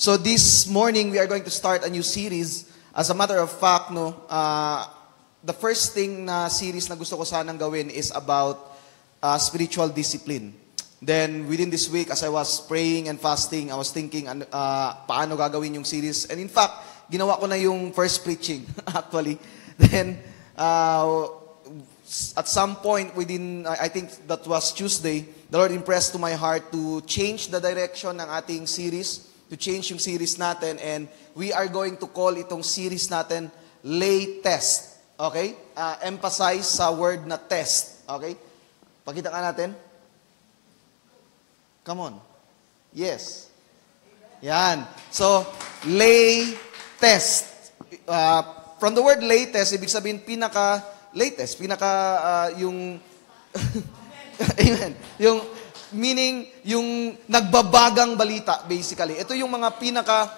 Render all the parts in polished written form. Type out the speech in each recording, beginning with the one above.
So this morning, we are going to start a new series. As a matter of fact, the first thing na series na gusto ko sanang gawin is about spiritual discipline. Then within this week, as I was praying and fasting, I was thinking paano gagawin yung series. And in fact, ginawa ko na yung first preaching actually. Then at some point within, I think that was Tuesday, the Lord impressed to my heart to change the direction ng ating series, to change yung series natin, and we are going to call itong series natin Lay Test. Okay? Emphasize sa word na test. Okay? Pakita ka natin. Come on. Yes. Yan. So, lay test. From the word lay test, ibig sabihin pinaka-latest. Yung Amen. Yung meaning, yung nagbabagang balita, basically. Ito yung mga pinaka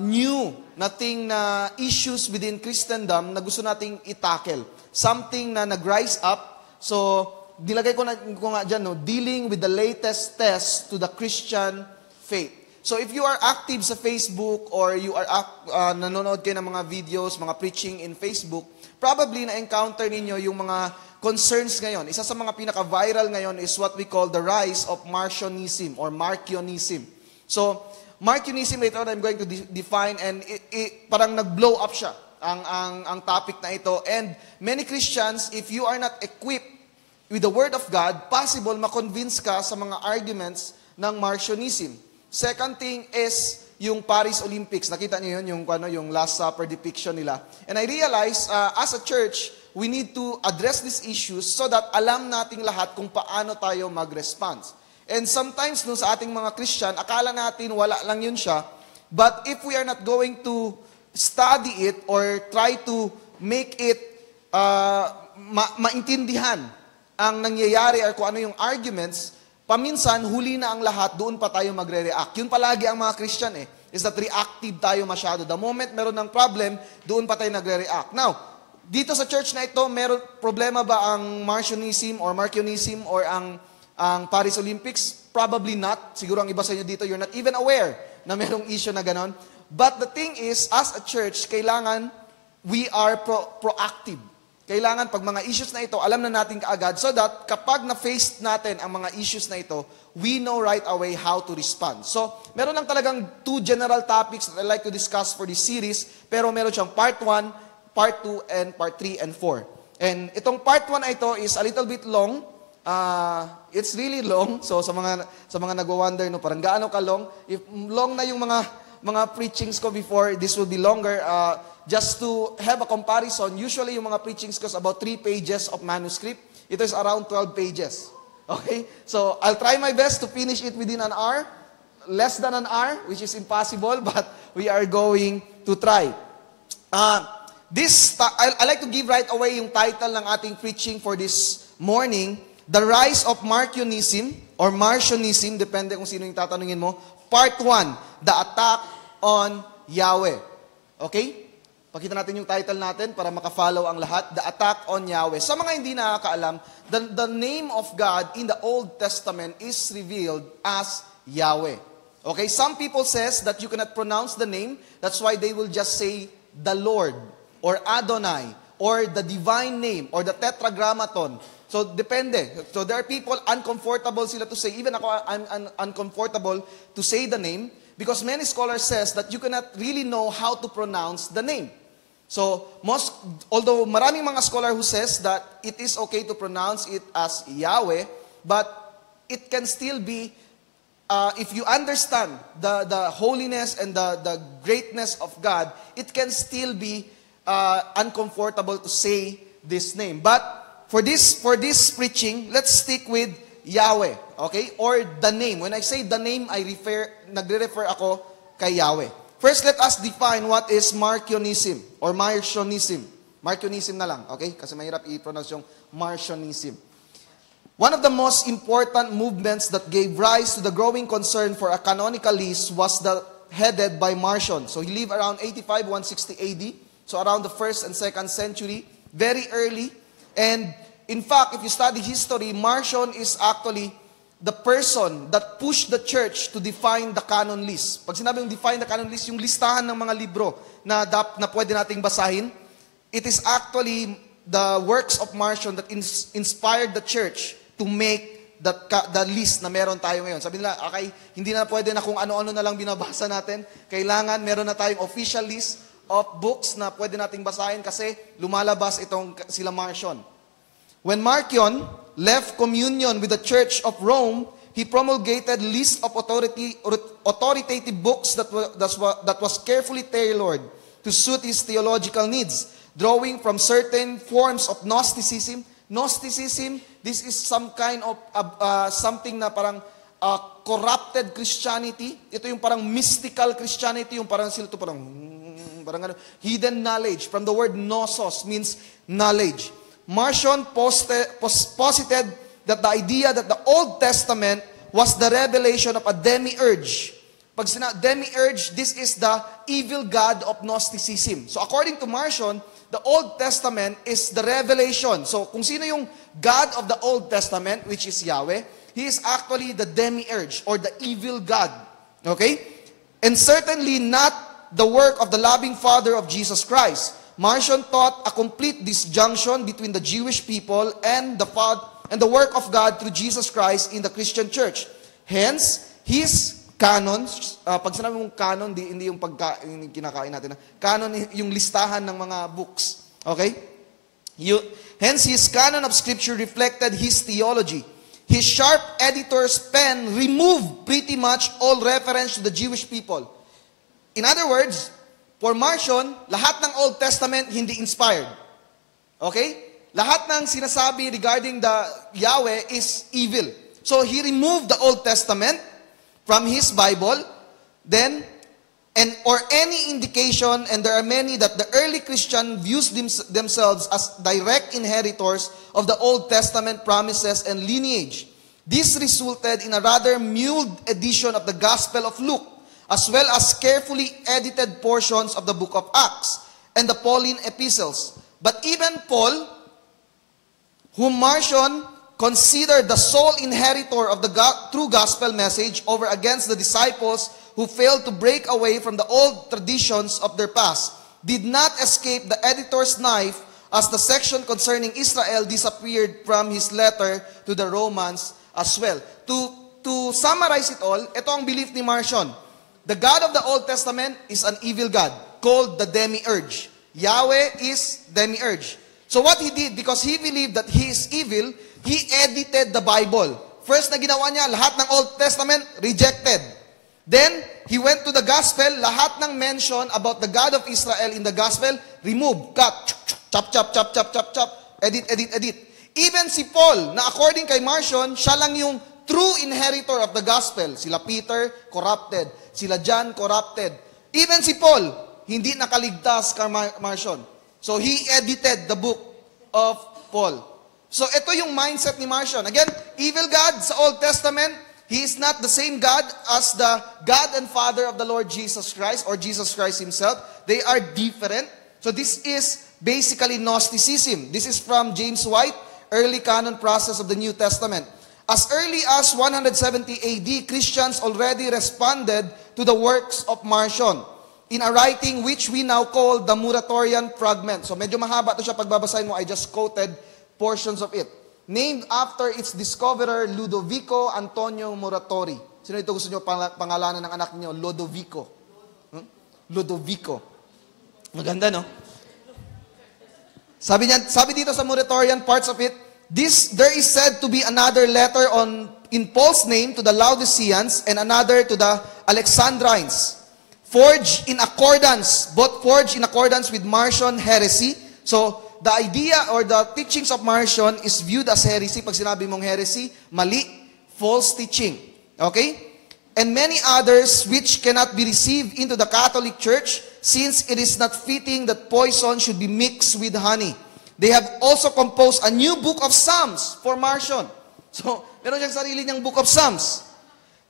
new na thing na issues within Christendom na gusto nating itackle. Something na nag-rise up. So, nilagay ko nga dyan, dealing with the latest test to the Christian faith. So, if you are active sa Facebook or you are nanonood kayo ng mga videos, mga preaching in Facebook, probably na-encounter ninyo yung mga concerns ngayon. Isa sa mga pinaka-viral ngayon is what we call the rise of Marcionism or Marcionism. So, Marcionism, later on I'm going to define, and parang nag-blow up siya, ang topic na ito. And many Christians, if you are not equipped with the Word of God, possible makonvince ka sa mga arguments ng Marcionism. Second thing is yung Paris Olympics. Nakita niyo yun, yung Last Supper depiction nila. And I realize, as a church, we need to address these issues so that alam nating lahat kung paano tayo mag-response. And sometimes sa ating mga Christian, akala natin wala lang yun siya. But if we are not going to study it or try to make it maintindihan ang nangyayari or kung ano yung arguments, paminsan huli na ang lahat, doon pa tayo magre-react. Yun palagi ang mga Christian is that reactive tayo masyado. The moment meron ng problem, doon pa tayo nagre-react. Now, dito sa church na ito, meron problema ba ang Marcionism or ang Paris Olympics? Probably not. Siguro ang iba sa inyo dito, you're not even aware na merong issue na ganon. But the thing is, as a church, kailangan we are proactive. Kailangan pag mga issues na ito, alam na natin kaagad so that kapag na-face natin ang mga issues na ito, we know right away how to respond. So, meron lang talagang two general topics that I like to discuss for this series, pero meron siyang part 1, Part 2, and Part 3 and 4. And itong Part 1 na ito is a little bit long. It's really long. So sa mga nagwo-wonder, parang gaano ka long? If long na yung mga preachings ko before, this will be longer. Just to have a comparison, usually yung mga preachings ko is about 3 pages of manuscript. Ito is around 12 pages. Okay? So I'll try my best to finish it within an hour. Less than an hour, which is impossible, but we are going to try. I like to give right away yung title ng ating preaching for this morning, The Rise of Marcionism or Marcionism, depende kung sino yung tatanungin mo. Part 1, The Attack on Yahweh. Okay? Pakita natin yung title natin para makafollow ang lahat. The Attack on Yahweh. Sa mga hindi nakakaalam, the name of God in the Old Testament is revealed as Yahweh. Okay? Some people says that you cannot pronounce the name. That's why they will just say the Lord, or Adonai, or the divine name, or the tetragrammaton. So, depende. So, there are people uncomfortable sila to say, even ako, I'm uncomfortable to say the name, because many scholars says that you cannot really know how to pronounce the name. So, although maraming mga scholar who says that it is okay to pronounce it as Yahweh, but it can still be, if you understand the holiness and the greatness of God, it can still be uncomfortable to say this name. But for this preaching, let's stick with Yahweh, okay? Or the name. When I say the name, nagre-refer ako kay Yahweh. First, let us define what is Marcionism or Marcionism. Marcionism na lang, okay? Kasi mahirap i-pronounce yung Marcionism. One of the most important movements that gave rise to the growing concern for a canonical list was headed by Marcion. So he lived around 160 AD. So around the 1st and 2nd century, very early. And in fact, if you study history, Marcion is actually the person that pushed the church to define the canon list. Pag sinabi yung define the canon list, yung listahan ng mga libro na pwede nating basahin, it is actually the works of Marcion that inspired the church to make the list na meron tayo ngayon. Sabi nila, okay, hindi na pwede na kung ano-ano na lang binabasa natin. Kailangan meron na tayong official list of books na pwede nating basahin kasi lumalabas itong sila Marcion. When Marcion left communion with the Church of Rome, he promulgated list of authoritative books that was carefully tailored to suit his theological needs, drawing from certain forms of Gnosticism. Gnosticism, this is some kind of something na parang corrupted Christianity. Ito yung parang mystical Christianity, yung parang sila ito parang hidden knowledge. From the word gnosos means knowledge. Marcion posited that the idea that the Old Testament was the revelation of a demiurge. Pag demiurge, this is the evil god of Gnosticism. So according to Marcion, the Old Testament is the revelation. So kung sino yung God of the Old Testament, which is Yahweh, he is actually the demiurge or the evil god. Okay? And certainly not the work of the loving Father of Jesus Christ. Marcion taught a complete disjunction between the Jewish people and the work of God through Jesus Christ in the Christian church. Hence, his canons, pag sinabi mong canon, hindi yung kinakain natin. Canon, yung listahan ng mga books. Okay? Hence, his canon of Scripture reflected his theology. His sharp editor's pen removed pretty much all reference to the Jewish people. In other words, for Marcion, lahat ng Old Testament hindi inspired. Okay? Lahat ng sinasabi regarding the Yahweh is evil. So he removed the Old Testament from his Bible, or any indication, and there are many that the early Christian views themselves as direct inheritors of the Old Testament promises and lineage. This resulted in a rather mulled edition of the Gospel of Luke, as well as carefully edited portions of the book of Acts and the Pauline epistles. But even Paul, whom Marcion considered the sole inheritor of the true gospel message over against the disciples who failed to break away from the old traditions of their past, did not escape the editor's knife as the section concerning Israel disappeared from his letter to the Romans as well. To summarize it all, ito ang belief ni Marcion. The God of the Old Testament is an evil God called the demiurge. Yahweh is demiurge. So what he did, because he believed that he is evil, he edited the Bible. First na ginawa niya, lahat ng Old Testament, rejected. Then, he went to the Gospel, lahat ng mention about the God of Israel in the Gospel, remove, cut, chop, edit. Even si Paul, na according kay Marcion, siya lang yung true inheritor of the Gospel. Sila Peter, corrupted. Sila John, corrupted. Even si Paul, hindi nakaligtas kay Marcion. So, he edited the book of Paul. So, ito yung mindset ni Marcion. Again, evil God sa Old Testament, he is not the same God as the God and Father of the Lord Jesus Christ or Jesus Christ himself. They are different. So, this is basically Gnosticism. This is from James White, Early Canon Process of the New Testament. As early as 170 AD, Christians already responded to the works of Marcion in a writing which we now call the Muratorian Fragment. So medyo mahaba ito siya, pagbabasahin mo, I just quoted portions of it. Named after its discoverer, Ludovico Antonio Muratori. Sino ito gusto nyo pangalanan ng anak niyo? Lodovico. Lodovico. Maganda, no? Sabi dito sa Muratorian, parts of it, there is said to be another letter in Paul's name to the Laodiceans and another to the Alexandrines. Both forged in accordance with Marcion heresy. So, the idea or the teachings of Marcion is viewed as heresy. Pag sinabi mong heresy, mali, false teaching. Okay? And many others which cannot be received into the Catholic Church since it is not fitting that poison should be mixed with honey. They have also composed a new book of Psalms for Marcion. So, meron siyang sarili niyang book of Psalms.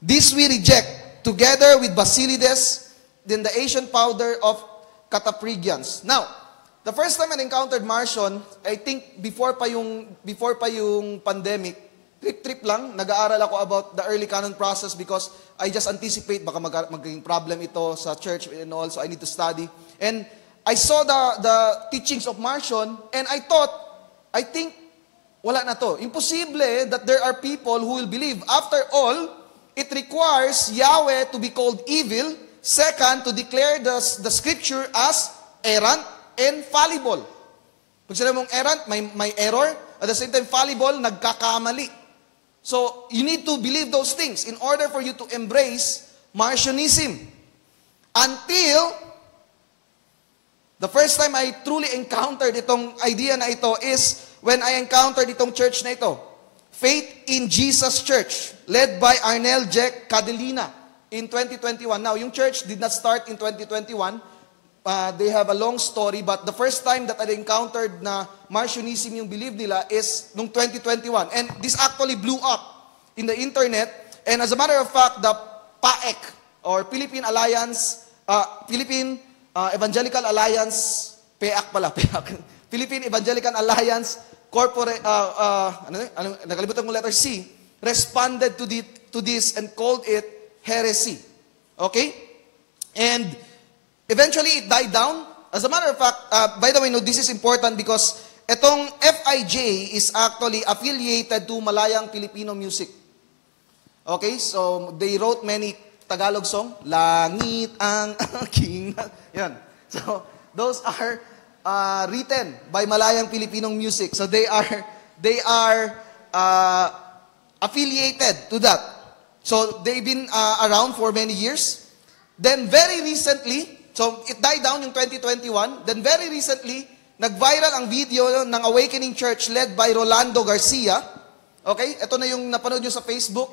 This we reject, together with Basilides, then the Asian powder of Cataphrygians. Now, the first time I encountered Marcion, I think before pa yung pandemic, trip lang, nag-aaral ako about the early canon process because I just anticipate baka magiging problem ito sa church and all, so I need to study. And I saw the teachings of Marcion and I think, wala na to. Imposible that there are people who will believe. After all, it requires Yahweh to be called evil. Second, to declare the scripture as errant and fallible. Pag sinabi mong errant, may error. At the same time, fallible, nagkakamali. So, you need to believe those things in order for you to embrace Marcionism. Until, the first time I truly encountered itong idea na ito is when I encountered itong church na ito. Faith in Jesus Church, led by Arnel Jack Cadelina in 2021. Now, yung church did not start in 2021. They have a long story, but the first time that I encountered na Marcionism yung believe nila is nung 2021. And this actually blew up in the internet. And as a matter of fact, the PAEC, or Philippine Alliance, Philippine Evangelical Alliance, PEAC pala, PEAC, Philippine Evangelical Alliance Corporate, nakalimutan ko letter C, responded to this and called it heresy. Okay? And eventually, it died down. As a matter of fact, by the way, no, this is important because itong FIJ is actually affiliated to Malayang Filipino music. Okay? So, they wrote many Tagalog song. Langit ang aking... Yan. So, those are written by Malayang Filipino music. So, they are affiliated to that. So, they've been around for many years. Then, very recently, so, it died down in 2021. Then, very recently, nag-viral ang video ng Awakening Church led by Rolando Garcia. Okay? Ito na yung napanood nyo sa Facebook.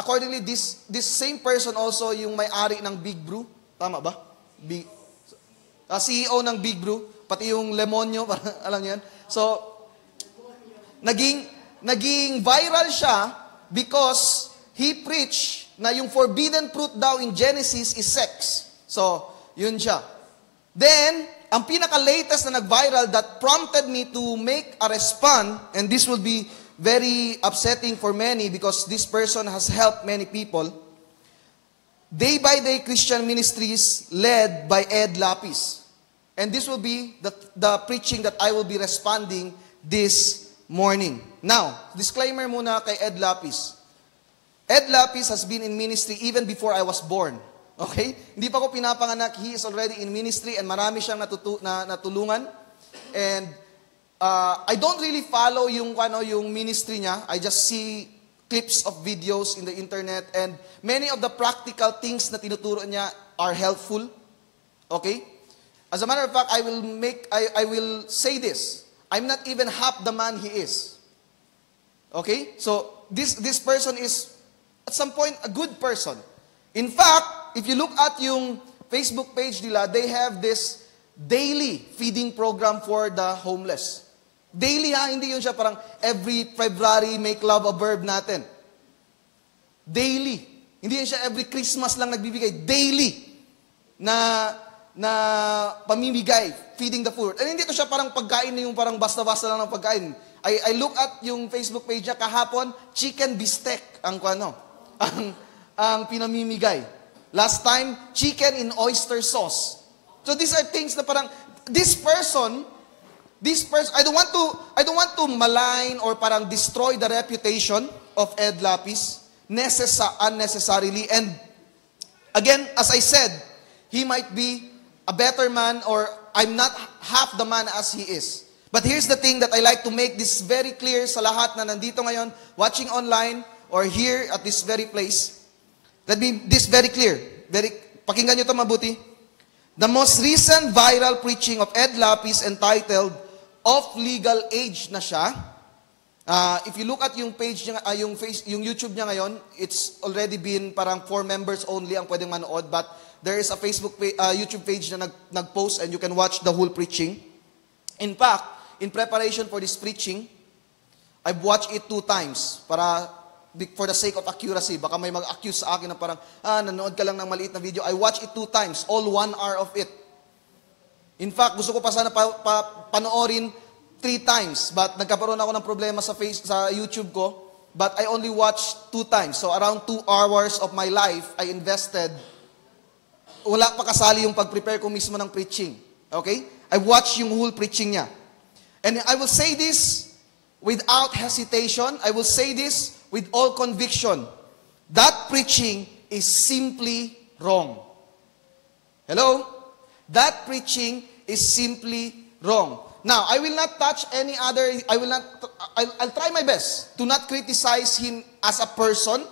Accordingly, this same person also yung may-ari ng Big Brew. Tama ba? CEO ng Big Brew. Pati yung Lemonyo, alam niyo yan. So, naging viral siya because he preached na yung forbidden fruit daw in Genesis is sex. So, yun siya. Then, ang pinaka-latest na nag-viral that prompted me to make a response, and this will be very upsetting for many because this person has helped many people. Day by Day Christian Ministries led by Ed Lapis. And this will be the preaching that I will be responding this morning. Now, disclaimer muna kay Ed Lapis. Ed Lapis has been in ministry even before I was born. Okay? Hindi pa ako pinapanganak. He is already in ministry and marami siyang natulungan. And I don't really follow yung ministry niya. I just see clips of videos in the internet and many of the practical things na tinuturo niya are helpful. Okay? As a matter of fact, I will say this. I'm not even half the man he is. Okay? So, this person is, at some point, a good person. In fact, if you look at yung Facebook page nila, they have this daily feeding program for the homeless. Daily ha, hindi yun siya parang every February make love a verb natin. Daily. Hindi yun siya every Christmas lang nagbibigay. Daily. Na pamimigay, feeding the poor. And hindi ito siya parang pagkain na yung parang basta-basta lang ng pagkain. I look at yung Facebook page niya kahapon, chicken bistec ang pinamimigay. Last time, chicken in oyster sauce. So these are things na parang this person, I don't want to malign or parang destroy the reputation of Ed Lapis unnecessarily. And again, as I said, he might be a better man or I'm not half the man as he is. But here's the thing that I like to make this very clear sa lahat na nandito ngayon, watching online or here at this very place. Let me this very clear. Pakinggan nyo ito mabuti. The most recent viral preaching of Ed Lapis entitled Of Legal Age na siya. If you look at yung page niya, yung YouTube niya ngayon, it's already been parang 4 members only ang pwedeng manood, but there is a YouTube page na nag-post and you can watch the whole preaching. In fact, in preparation for this preaching, I've watched it 2 times for the sake of accuracy. Baka may mag-accuse sa akin na parang, nanood ka lang ng maliit na video. I watched it 2 times, all 1 hour of it. In fact, gusto ko pa sana panoorin 3 times, but nagkaroon ako ng problema sa YouTube ko. but I only watched 2 times. So around 2 hours of my life, I invested. Wala pa kasali yung pag-prepare ko mismo ng preaching. Okay? I watched yung whole preaching niya. And I will say this without hesitation. I will say this with all conviction. That preaching is simply wrong. Hello? That preaching is simply wrong. Now, I will not touch any other, I'll try my best to not criticize him as a person,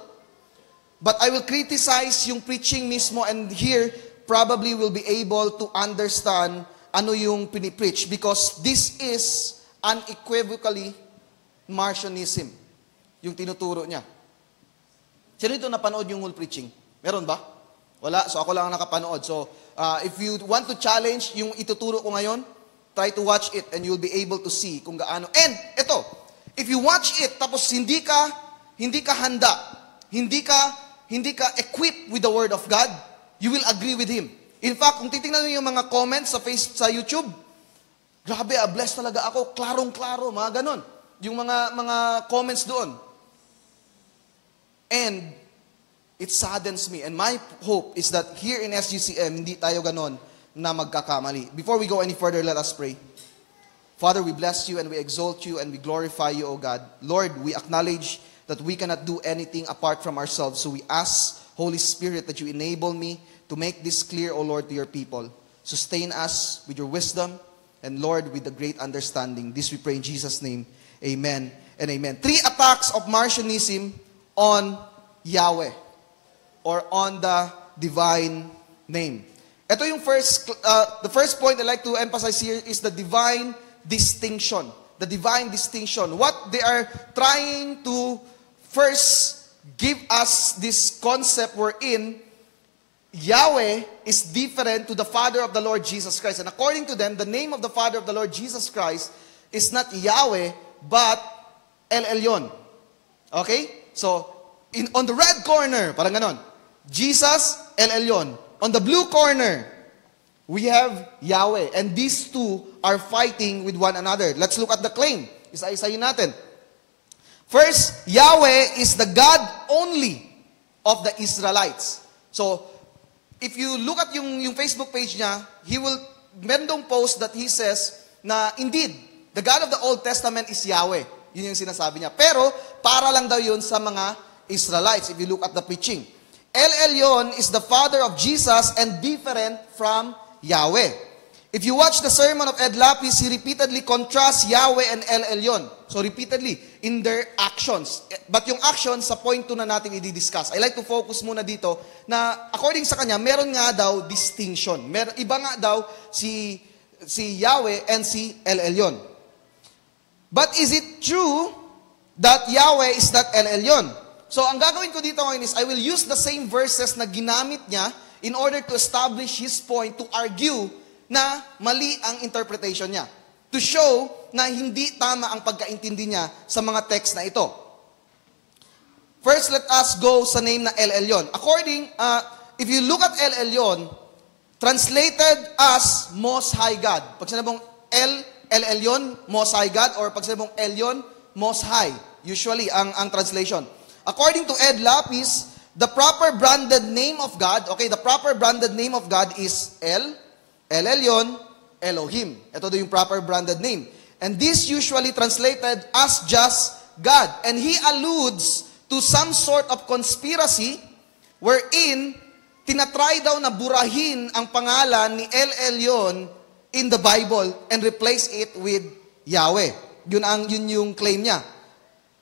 but I will criticize yung preaching mismo, and here, probably will be able to understand ano yung pinipreach, because this is unequivocally Marcionism, yung tinuturo niya. Sino ito napanood yung whole preaching? Meron ba? Wala, so ako lang ang nakapanood. So, if you want to challenge yung ituturo ko ngayon, try to watch it and you'll be able to see kung gaano. And ito, if you watch it tapos hindi ka handa, hindi ka equipped with the word of God, you will agree with him. In fact, kung titingnan niyo yung mga comments sa YouTube, grabe, blessed talaga ako, klarong-klaro, mga ganon. Yung mga comments doon. And it saddens me, and my hope is that here in SGCM, hindi tayo ganon na magkakamali. Before we go any further, let us pray. Father, we bless you and we exalt you and we glorify you, O God. Lord, we acknowledge that we cannot do anything apart from ourselves. So we ask, Holy Spirit, that you enable me to make this clear, O Lord, to your people. Sustain us with your wisdom and, Lord, with the great understanding. This we pray in Jesus' name. Amen and amen. 3 attacks of Marcionism on Yahweh or on the divine name. Ito yung the first point I'd like to emphasize here is the divine distinction. The divine distinction. What they are trying to first give us this concept wherein Yahweh is different to the Father of the Lord Jesus Christ. And according to them, the name of the Father of the Lord Jesus Christ is not Yahweh, but El Elyon. Okay? So, on the red corner, parang ganon, Jesus, El Elyon. On the blue corner, we have Yahweh. And these two are fighting with one another. Let's look at the claim. Isa-isayin natin. First, Yahweh is the God only of the Israelites. So, if you look at yung Facebook page niya, meron dong post that he says na indeed, the God of the Old Testament is Yahweh. Yun yung sinasabi niya. Pero, para lang daw yun sa mga Israelites, if you look at the preaching. El Elyon is the Father of Jesus and different from Yahweh. If you watch the sermon of Ed Lapis, he repeatedly contrasts Yahweh and El Elyon. So repeatedly, in their actions. But yung actions, sa point 2 na natin i-discuss. I like to focus muna dito na according sa kanya, meron nga daw distinction. Iba nga daw si Yahweh and si El Elyon. But is it true that Yahweh is not El Elyon? So, ang gagawin ko dito ngayon is, I will use the same verses na ginamit niya in order to establish his point, to argue na mali ang interpretation niya. To show na hindi tama ang pagkaintindi niya sa mga text na ito. First, let us go sa name na El Elyon. If you look at El Elyon, translated as Most High God. Pag sinabong El Elyon, Most High God, or pag sinabong Elyon, Most High. Usually, ang translation. According to Ed Lapis, the proper branded name of God, the proper branded name of God is El Elyon, Elohim. Ito yung proper branded name. And this usually translated as just God. And he alludes to some sort of conspiracy wherein tinatry daw na burahin ang pangalan ni El Elyon in the Bible and replace it with Yahweh. Yun yung claim niya.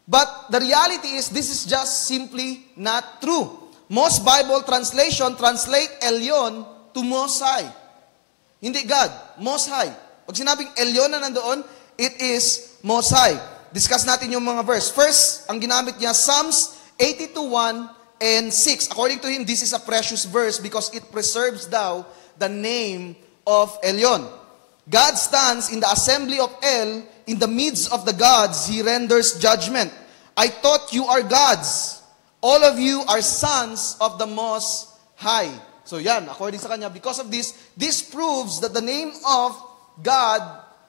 But the reality is, this is just simply not true. Most Bible translation translate Elyon to Most High. Hindi God, Most High. Pag sinabing Elyon na nandoon, it is Most High. Discuss natin yung mga verse. First, ang ginamit niya, Psalms 82:1 and 6. According to him, this is a precious verse because it preserves thou the name of Elyon. God stands in the assembly of El. In the midst of the gods, he renders judgment. I thought you are gods. All of you are sons of the Most High. So yan, according sa kanya, because of this proves that the name of God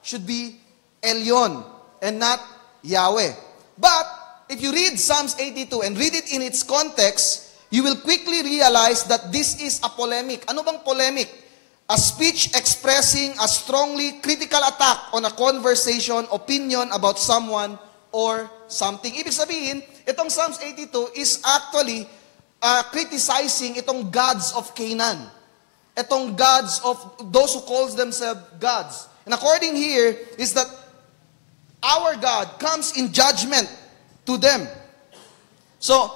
should be Elyon and not Yahweh. But if you read Psalms 82 and read it in its context, you will quickly realize that this is a polemic. Ano bang polemic? A speech expressing a strongly critical attack on a conversation, opinion about someone or something. Ibig sabihin, itong Psalms 82 is actually criticizing itong gods of Canaan. Itong gods of those who calls themselves gods. And according here is that our God comes in judgment to them. So,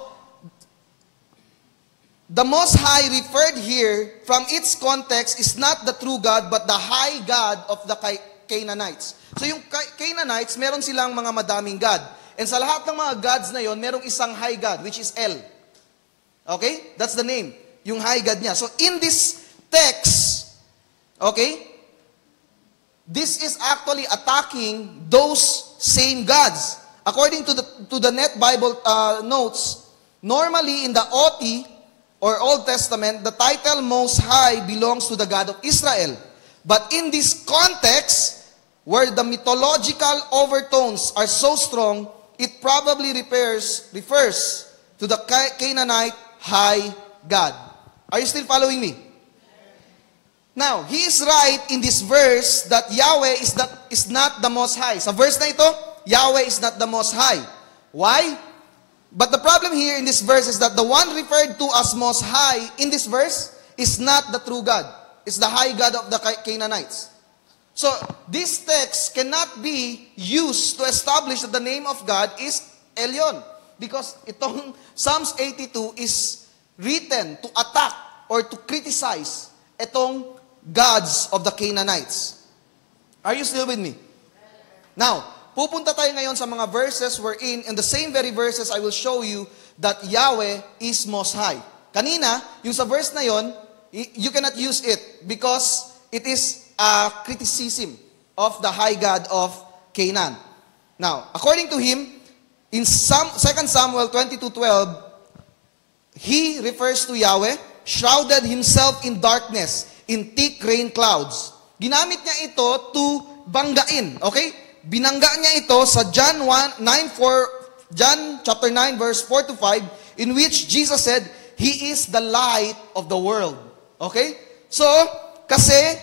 the Most High referred here from its context is not the true God but the high God of the Canaanites. So yung Canaanites, meron silang mga madaming God. And sa lahat ng mga gods na yon, merong isang high God which is El. Okay? That's the name. Yung high God niya. So in this text, okay, this is actually attacking those same gods. According to the Net Bible notes, normally in the OT, or Old Testament, the title Most High belongs to the God of Israel. But in this context, where the mythological overtones are so strong, it probably refers to the Canaanite high God. Are you still following me? Now, he is right in this verse that Yahweh is not the Most High. Sa verse na ito, Yahweh is not the Most High. Why? But the problem here in this verse is that the one referred to as Most High in this verse is not the true God. It's the high God of the Canaanites. So, this text cannot be used to establish that the name of God is Elyon. Because itong Psalms 82 is written to attack or to criticize itong gods of the Canaanites. Are you still with me? Now, pupunta tayo ngayon sa mga verses wherein, in the same very verses, I will show you that Yahweh is Most High. Kanina, yung sa verse na yon, you cannot use it because it is a criticism of the high God of Canaan. Now, according to him, in 2 Samuel 22:12, he refers to Yahweh, shrouded himself in darkness, in thick rain clouds. Ginamit niya ito to banggain, okay? Binangga niya ito sa John chapter 9 verse 4 to 5, in which Jesus said, He is the light of the world. Okay? So, kasi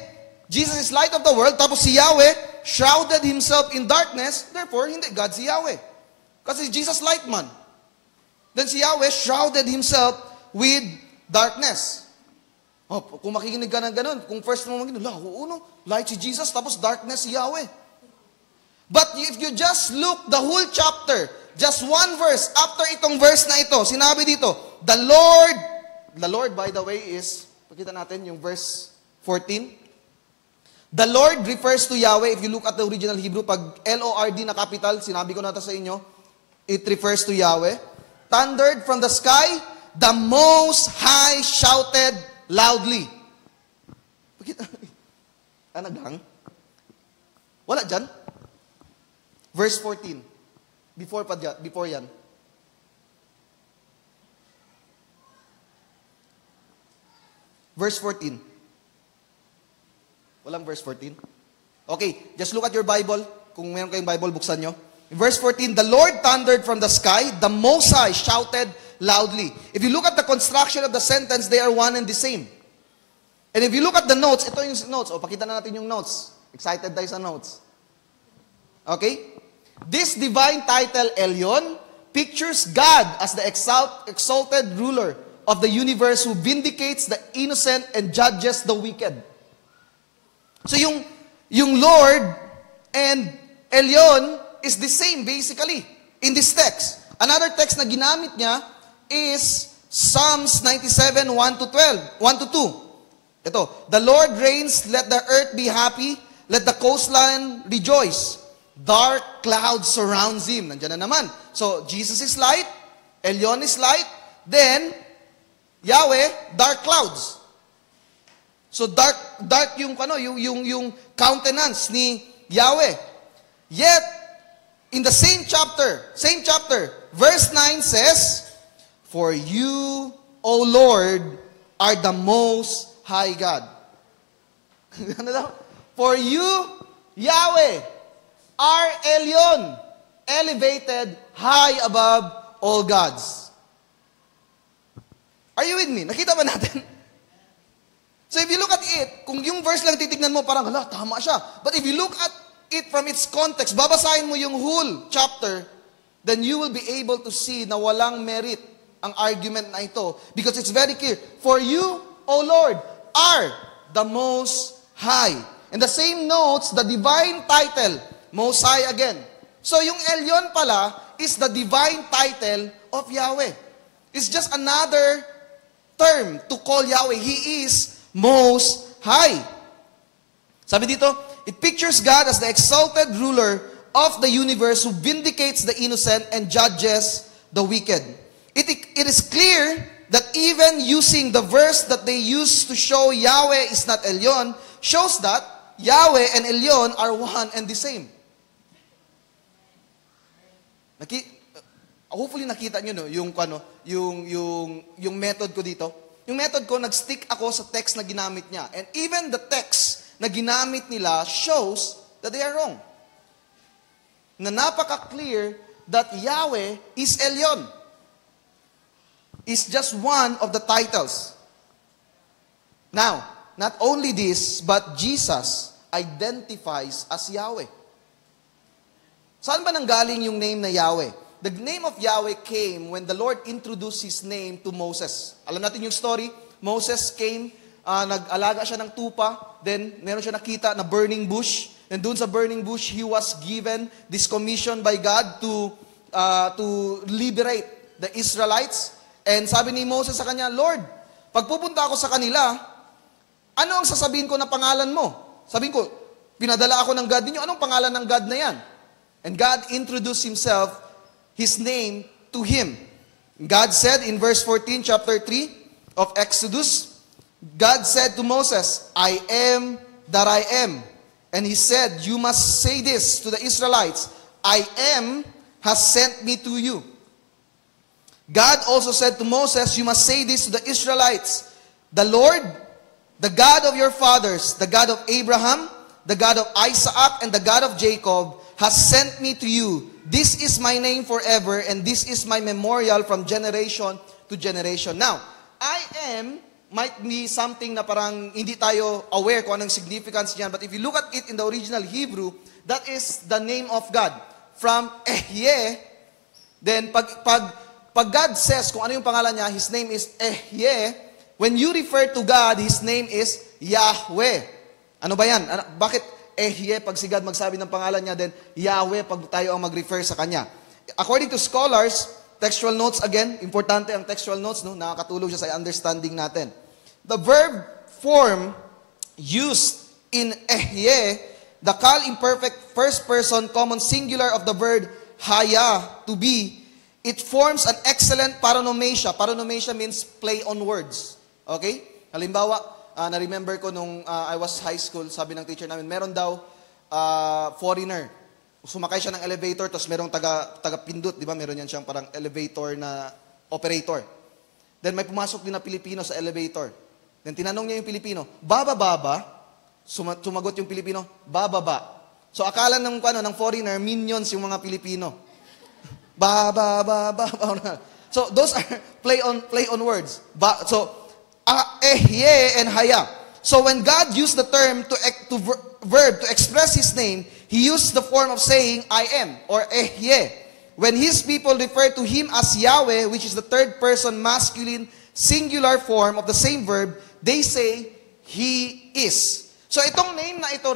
Jesus is light of the world, tapos si Yahweh shrouded himself in darkness, therefore hindi God si Yahweh. Kasi Jesus light man. Then si Yahweh shrouded himself with darkness. Oh, kung makikinig ka ng ganun, kung first mo makikinig, light si Jesus, tapos darkness si Yahweh. But if you just look the whole chapter, just one verse, after itong verse na ito, sinabi dito, the Lord by the way is, pakita natin yung verse 14. The Lord refers to Yahweh. If you look at the original Hebrew, pag L-O-R-D na capital, sinabi ko na ito sa inyo, it refers to Yahweh. Thundered from the sky, the Most High shouted loudly. Pakita. Ano gang? Wala dyan? Verse 14. Before yan. Verse 14. Walang verse 14? Okay, just look at your Bible. Kung meron kayong Bible, buksan nyo. In verse 14, the Lord thundered from the sky, the Most High shouted loudly. If you look at the construction of the sentence, they are one and the same. And if you look at the notes, ito yung notes. Pakita na natin yung notes. Excited tayo sa notes. Okay? This divine title, Elyon, pictures God as the exalted ruler of the universe who vindicates the innocent and judges the wicked. So yung Lord and Elyon is the same basically in this text. Another text na ginamit niya is Psalms 97, 1 to 2. Ito, the Lord reigns, let the earth be happy, let the coastline rejoice. Dark cloud surrounds him. Nandiyan na naman. So, Jesus is light, Elyon is light, then, Yahweh, dark clouds. So, dark yung countenance ni Yahweh. Yet, in the same chapter, verse 9 says, For you, O Lord, are the most high God. Ano daw? For you, Yahweh, are Elyon, elevated high above all gods. Are you with me? Nakita ba natin? So if you look at it, kung yung verse lang titignan mo, parang, hala, tama siya. But if you look at it from its context, babasahin mo yung whole chapter, then you will be able to see na walang merit ang argument na ito. Because it's very clear. For you, O Lord, are the Most High. And the same notes, the divine title, Most High again. So yung Elyon pala is the divine title of Yahweh. It's just another term to call Yahweh. He is Most High. Sabi dito, it pictures God as the exalted ruler of the universe who vindicates the innocent and judges the wicked. It is clear that even using the verse that they use to show Yahweh is not Elyon, shows that Yahweh and Elyon are one and the same. Hopefully nakita nyo yung method ko dito. Yung method ko, nag-stick ako sa text na ginamit niya. And even the text na ginamit nila shows that they are wrong. Na napaka-clear that Yahweh is Elyon. Is just one of the titles. Now, not only this, but Jesus identifies as Yahweh. Saan ba nanggaling yung name na Yahweh? The name of Yahweh came when the Lord introduced His name to Moses. Alam natin yung story. Moses came, nag-alaga siya ng tupa, then meron siya nakita na burning bush. And dun sa burning bush, he was given this commission by God to liberate the Israelites. And sabi ni Moses sa kanya, Lord, pag pupunta ako sa kanila, ano ang sasabihin ko na pangalan mo? Sabihin ko, pinadala ako ng God ninyo, anong pangalan ng God na yan? And God introduced Himself, His name, to him. God said in verse 14, chapter 3 of Exodus, God said to Moses, I am that I am. And He said, you must say this to the Israelites, I am has sent me to you. God also said to Moses, you must say this to the Israelites, the Lord, the God of your fathers, the God of Abraham, the God of Isaac, and the God of Jacob, has sent me to you. This is my name forever, and this is my memorial from generation to generation. Now, I am might be something na parang hindi tayo aware kung anong significance niyan, but if you look at it in the original Hebrew, that is the name of God. From Ehyeh, then pag God says kung ano yung pangalan niya, His name is Ehyeh. When you refer to God, His name is Yahweh. Ano ba yan? Bakit Ehyeh pag si God magsabi ng pangalan niya, then Yahweh pag tayo ang mag-refer sa Kanya? According to scholars, textual notes again, importante ang textual notes, no? Nakakatulong siya sa understanding natin. The verb form used in Ehyeh, the kal imperfect first person common singular of the verb haya, to be, it forms an excellent paronomasia. Paronomasia means play on words. Okay? Halimbawa, na-remember ko nung I was high school, sabi ng teacher namin, meron daw foreigner. Sumakay siya ng elevator, tapos merong taga-pindot, di ba? Meron yan siyang parang elevator na operator. Then may pumasok din na Pilipino sa elevator. Then tinanong niya yung Pilipino, bababa ba? Sumagot yung Pilipino, bababa. So akala ng foreigner, minions yung mga Pilipino. Bababa. So those are play on words. Ehyeh and haya. So when God used the term verb to express His name, He used the form of saying, I am, or Ehyeh. When His people refer to Him as Yahweh, which is the third person masculine singular form of the same verb, they say, He is. So itong name na ito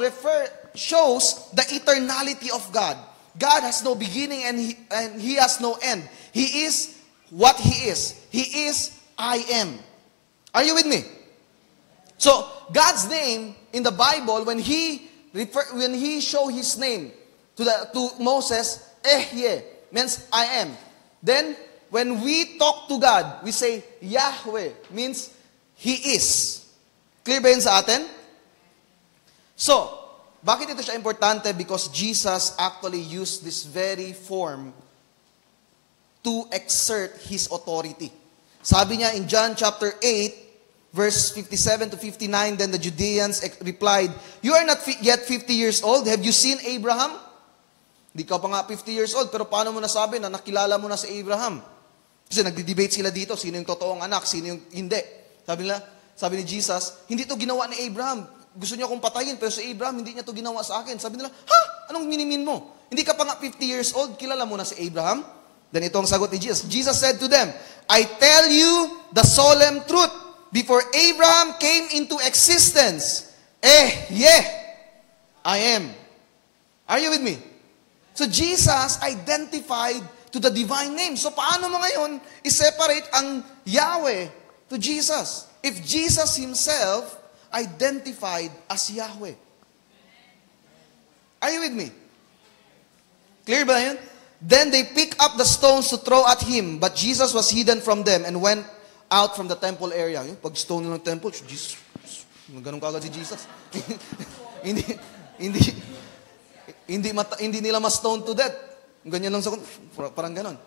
shows the eternality of God. God has no beginning and He has no end. He is what He is. He is I am. Are you with me? So, God's name in the Bible, when He showed His name to Moses, Ehyeh, means I am. Then, when we talk to God, we say, Yahweh, means He is. Clear ba yun sa atin? So, bakit ito siya importante? Because Jesus actually used this very form to exert His authority. Sabi niya in John chapter 8, verse 57 to 59, then the Judeans replied, you are not yet 50 years old. Have you seen Abraham? Hindi ka pa nga 50 years old, pero paano mo nasabi na nakilala mo na si Abraham? Kasi nagdi-debate sila dito, sino yung totoong anak, sino yung hindi. Sabi ni Jesus, hindi to ginawa ni Abraham. Gusto niya akong patayin, pero si Abraham, hindi niya to ginawa sa akin. Sabi nila, ha? Anong minimin mo? Hindi ka pa nga 50 years old, kilala mo na si Abraham? Then ito ang sagot ni Jesus. Jesus said to them, I tell you the solemn truth. Before Abraham came into existence, I am. Are you with me? So Jesus identified to the divine name. So paano mo ngayon i-separate ang Yahweh to Jesus? If Jesus himself identified as Yahweh. Are you with me? Clear ba yun? Then they pick up the stones to throw at him, but Jesus was hidden from them and went out from the temple area. Yung pag stone ng temple, Jesus, ganun kagad si Jesus. hindi nila ma-stone to death. Ganyan lang sa parang ganon.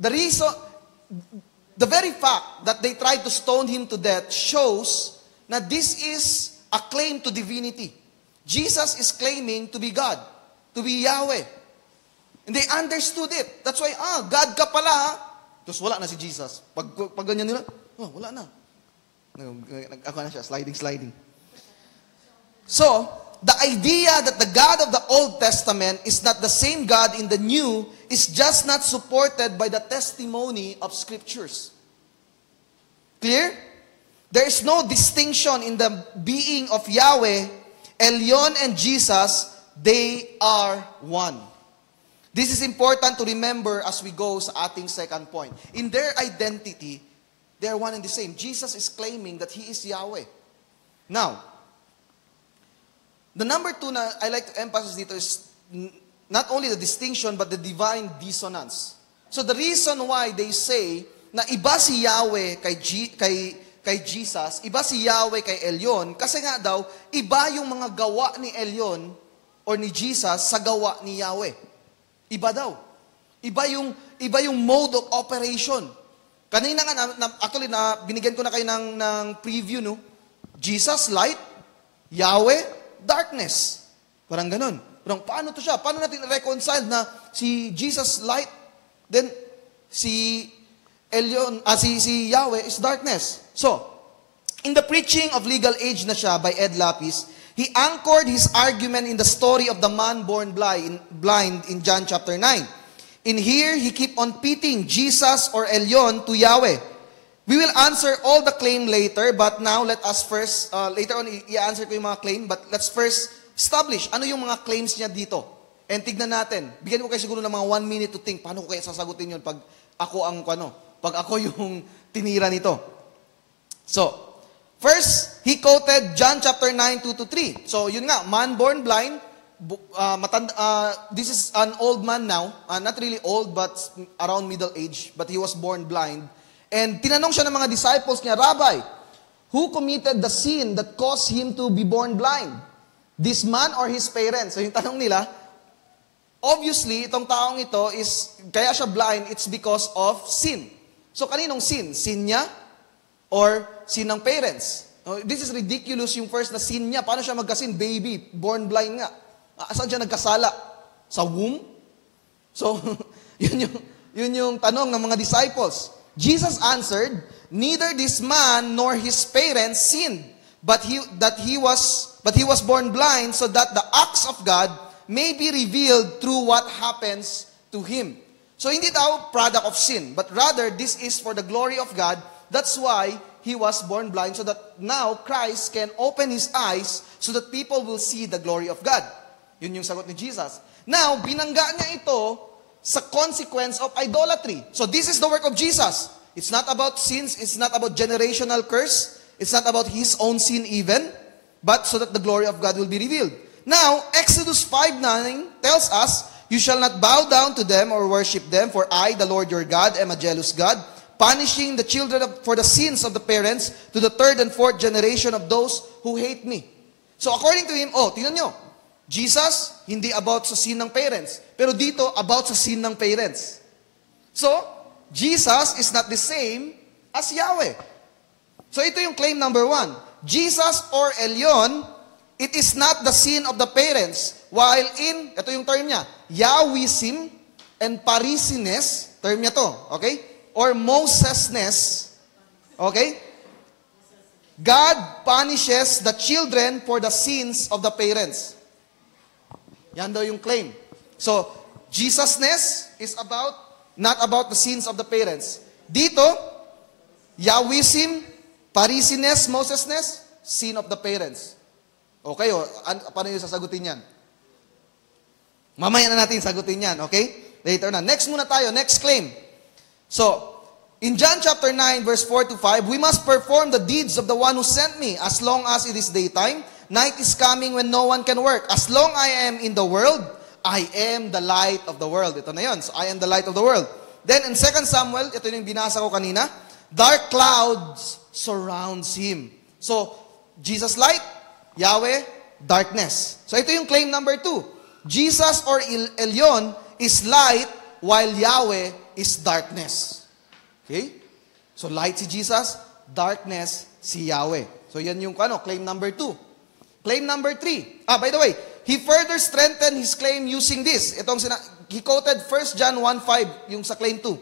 The very fact that they tried to stone him to death shows na this is a claim to divinity. Jesus is claiming to be God, to be Yahweh. And they understood it. That's why, God ka pala, ha? Tapos wala na si Jesus. Pag ganyan nila, wala na. Ako na siya, sliding. So, the idea that the God of the Old Testament is not the same God in the New is just not supported by the testimony of Scriptures. Clear? There is no distinction in the being of Yahweh, Elyon, and Jesus. They are one. This is important to remember as we go sa ating second point. In their identity, they are one and the same. Jesus is claiming that He is Yahweh. Now, the number 2 na I like to emphasize dito is not only the distinction but the divine dissonance. So the reason why they say na iba si Yahweh kay Jesus, iba si Yahweh kay Elyon, kasi nga daw, iba yung mga gawa ni Elyon or ni Jesus sa gawa ni Yahweh. Iba daw. Iba yung mode of operation. Kanina nga, actually, binigyan ko na kayo ng preview, no? Jesus, light. Yahweh, darkness. Parang ganun. Parang paano to siya? Paano natin reconcile na si Jesus, light, then si Yahweh is darkness. So, in the preaching of Legal Age na siya by Ed Lapis, he anchored his argument in the story of the man born blind in John chapter 9. In here, he keep on pitting Jesus or Elyon to Yahweh. We will answer all the claim later, but now let us first, later on, i-answer ko yung mga claim, but let's first establish ano yung mga claims niya dito. And tignan natin. Bigyan ko kayo siguro ng mga 1 minute to think, paano ko kaya sasagutin yun pag ako yung tinira nito. So, first, he quoted John chapter 9, 2-3. So, yun nga, man born blind. This is an old man now. Not really old, but around middle age. But he was born blind. And tinanong siya ng mga disciples niya, Rabbi, who committed the sin that caused him to be born blind? This man or his parents? So, yung tanong nila, obviously, itong taong ito is, kaya siya blind, it's because of sin. So, kaninong sin? Sin niya? Or sin ng parents? This is ridiculous yung first na sin niya. Paano siya magkasin? Baby, born blind nga. Saan siya nagkasala? Sa womb? So, yun yung tanong ng mga disciples. Jesus answered, neither this man nor his parents sinned, but he was born blind so that the acts of God may be revealed through what happens to him. So hindi daw product of sin, but rather this is for the glory of God. That's why he was born blind, so that now Christ can open his eyes so that people will see the glory of God. Yun yung sagot ni Jesus. Now, binangga niya ito sa consequence of idolatry. So this is the work of Jesus. It's not about sins, it's not about generational curse, it's not about his own sin even, but so that the glory of God will be revealed. Now, Exodus 5:9 tells us, you shall not bow down to them or worship them, for I, the Lord your God, am a jealous God, punishing the children for the sins of the parents to the 3rd and 4th generation of those who hate me. So according to him, tingnan nyo, Jesus, hindi about sa sin ng parents. Pero dito, about sa sin ng parents. So, Jesus is not the same as Yahweh. So ito yung claim number 1. Jesus or Elyon, it is not the sin of the parents, while ito yung term niya, Yahwism and Parisines, term niya to, okay? Or Mosesness, okay? God punishes the children for the sins of the parents. Yan daw yung claim. So, Jesusness is not about the sins of the parents. Dito, Yahwism, Parisines, Mosesness, sin of the parents. Okay, paano yung sasagutin yan? Mamaya na natin sagutin yan, okay? Later na. Next muna tayo, next claim. So, in John chapter 9, verse 4 to 5, we must perform the deeds of the one who sent me as long as it is daytime. Night is coming when no one can work. As long I am in the world, I am the light of the world. Ito na yun. So, I am the light of the world. Then, in 2 Samuel, ito yung binasa ko kanina, dark clouds surrounds him. So, Jesus light, Yahweh, darkness. So, ito yung claim number 2. Jesus or Elyon is light while Yahweh is darkness. Okay? So, light si Jesus, darkness si Yahweh. So, yan yung claim number 2. Claim number 3. By the way, he further strengthened his claim using this. He quoted 1 John 1:5, yung sa claim 2.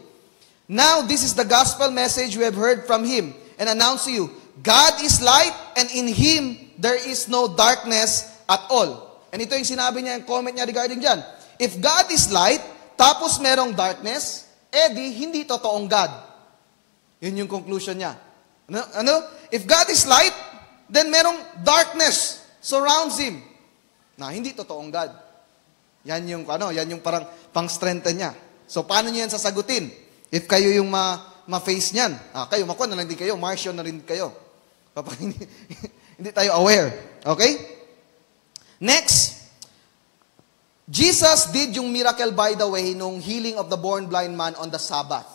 Now, this is the gospel message we have heard from him and announced to you. God is light and in him there is no darkness at all. And ito yung sinabi niya, yung comment niya regarding dyan. If God is light, tapos merong darkness, di hindi totoong God. Yun yung conclusion niya. If God is light, then merong darkness surrounds him. Na hindi totoong God. Yan yung parang pang-strengthen niya. So paano niyo yan sasagutin? If kayo yung ma-face niyan. Kayo, makuha na lang din kayo, Martian na rin kayo. Hindi tayo aware. Okay? Next, Jesus did yung miracle, by the way, nung healing of the born blind man on the Sabbath.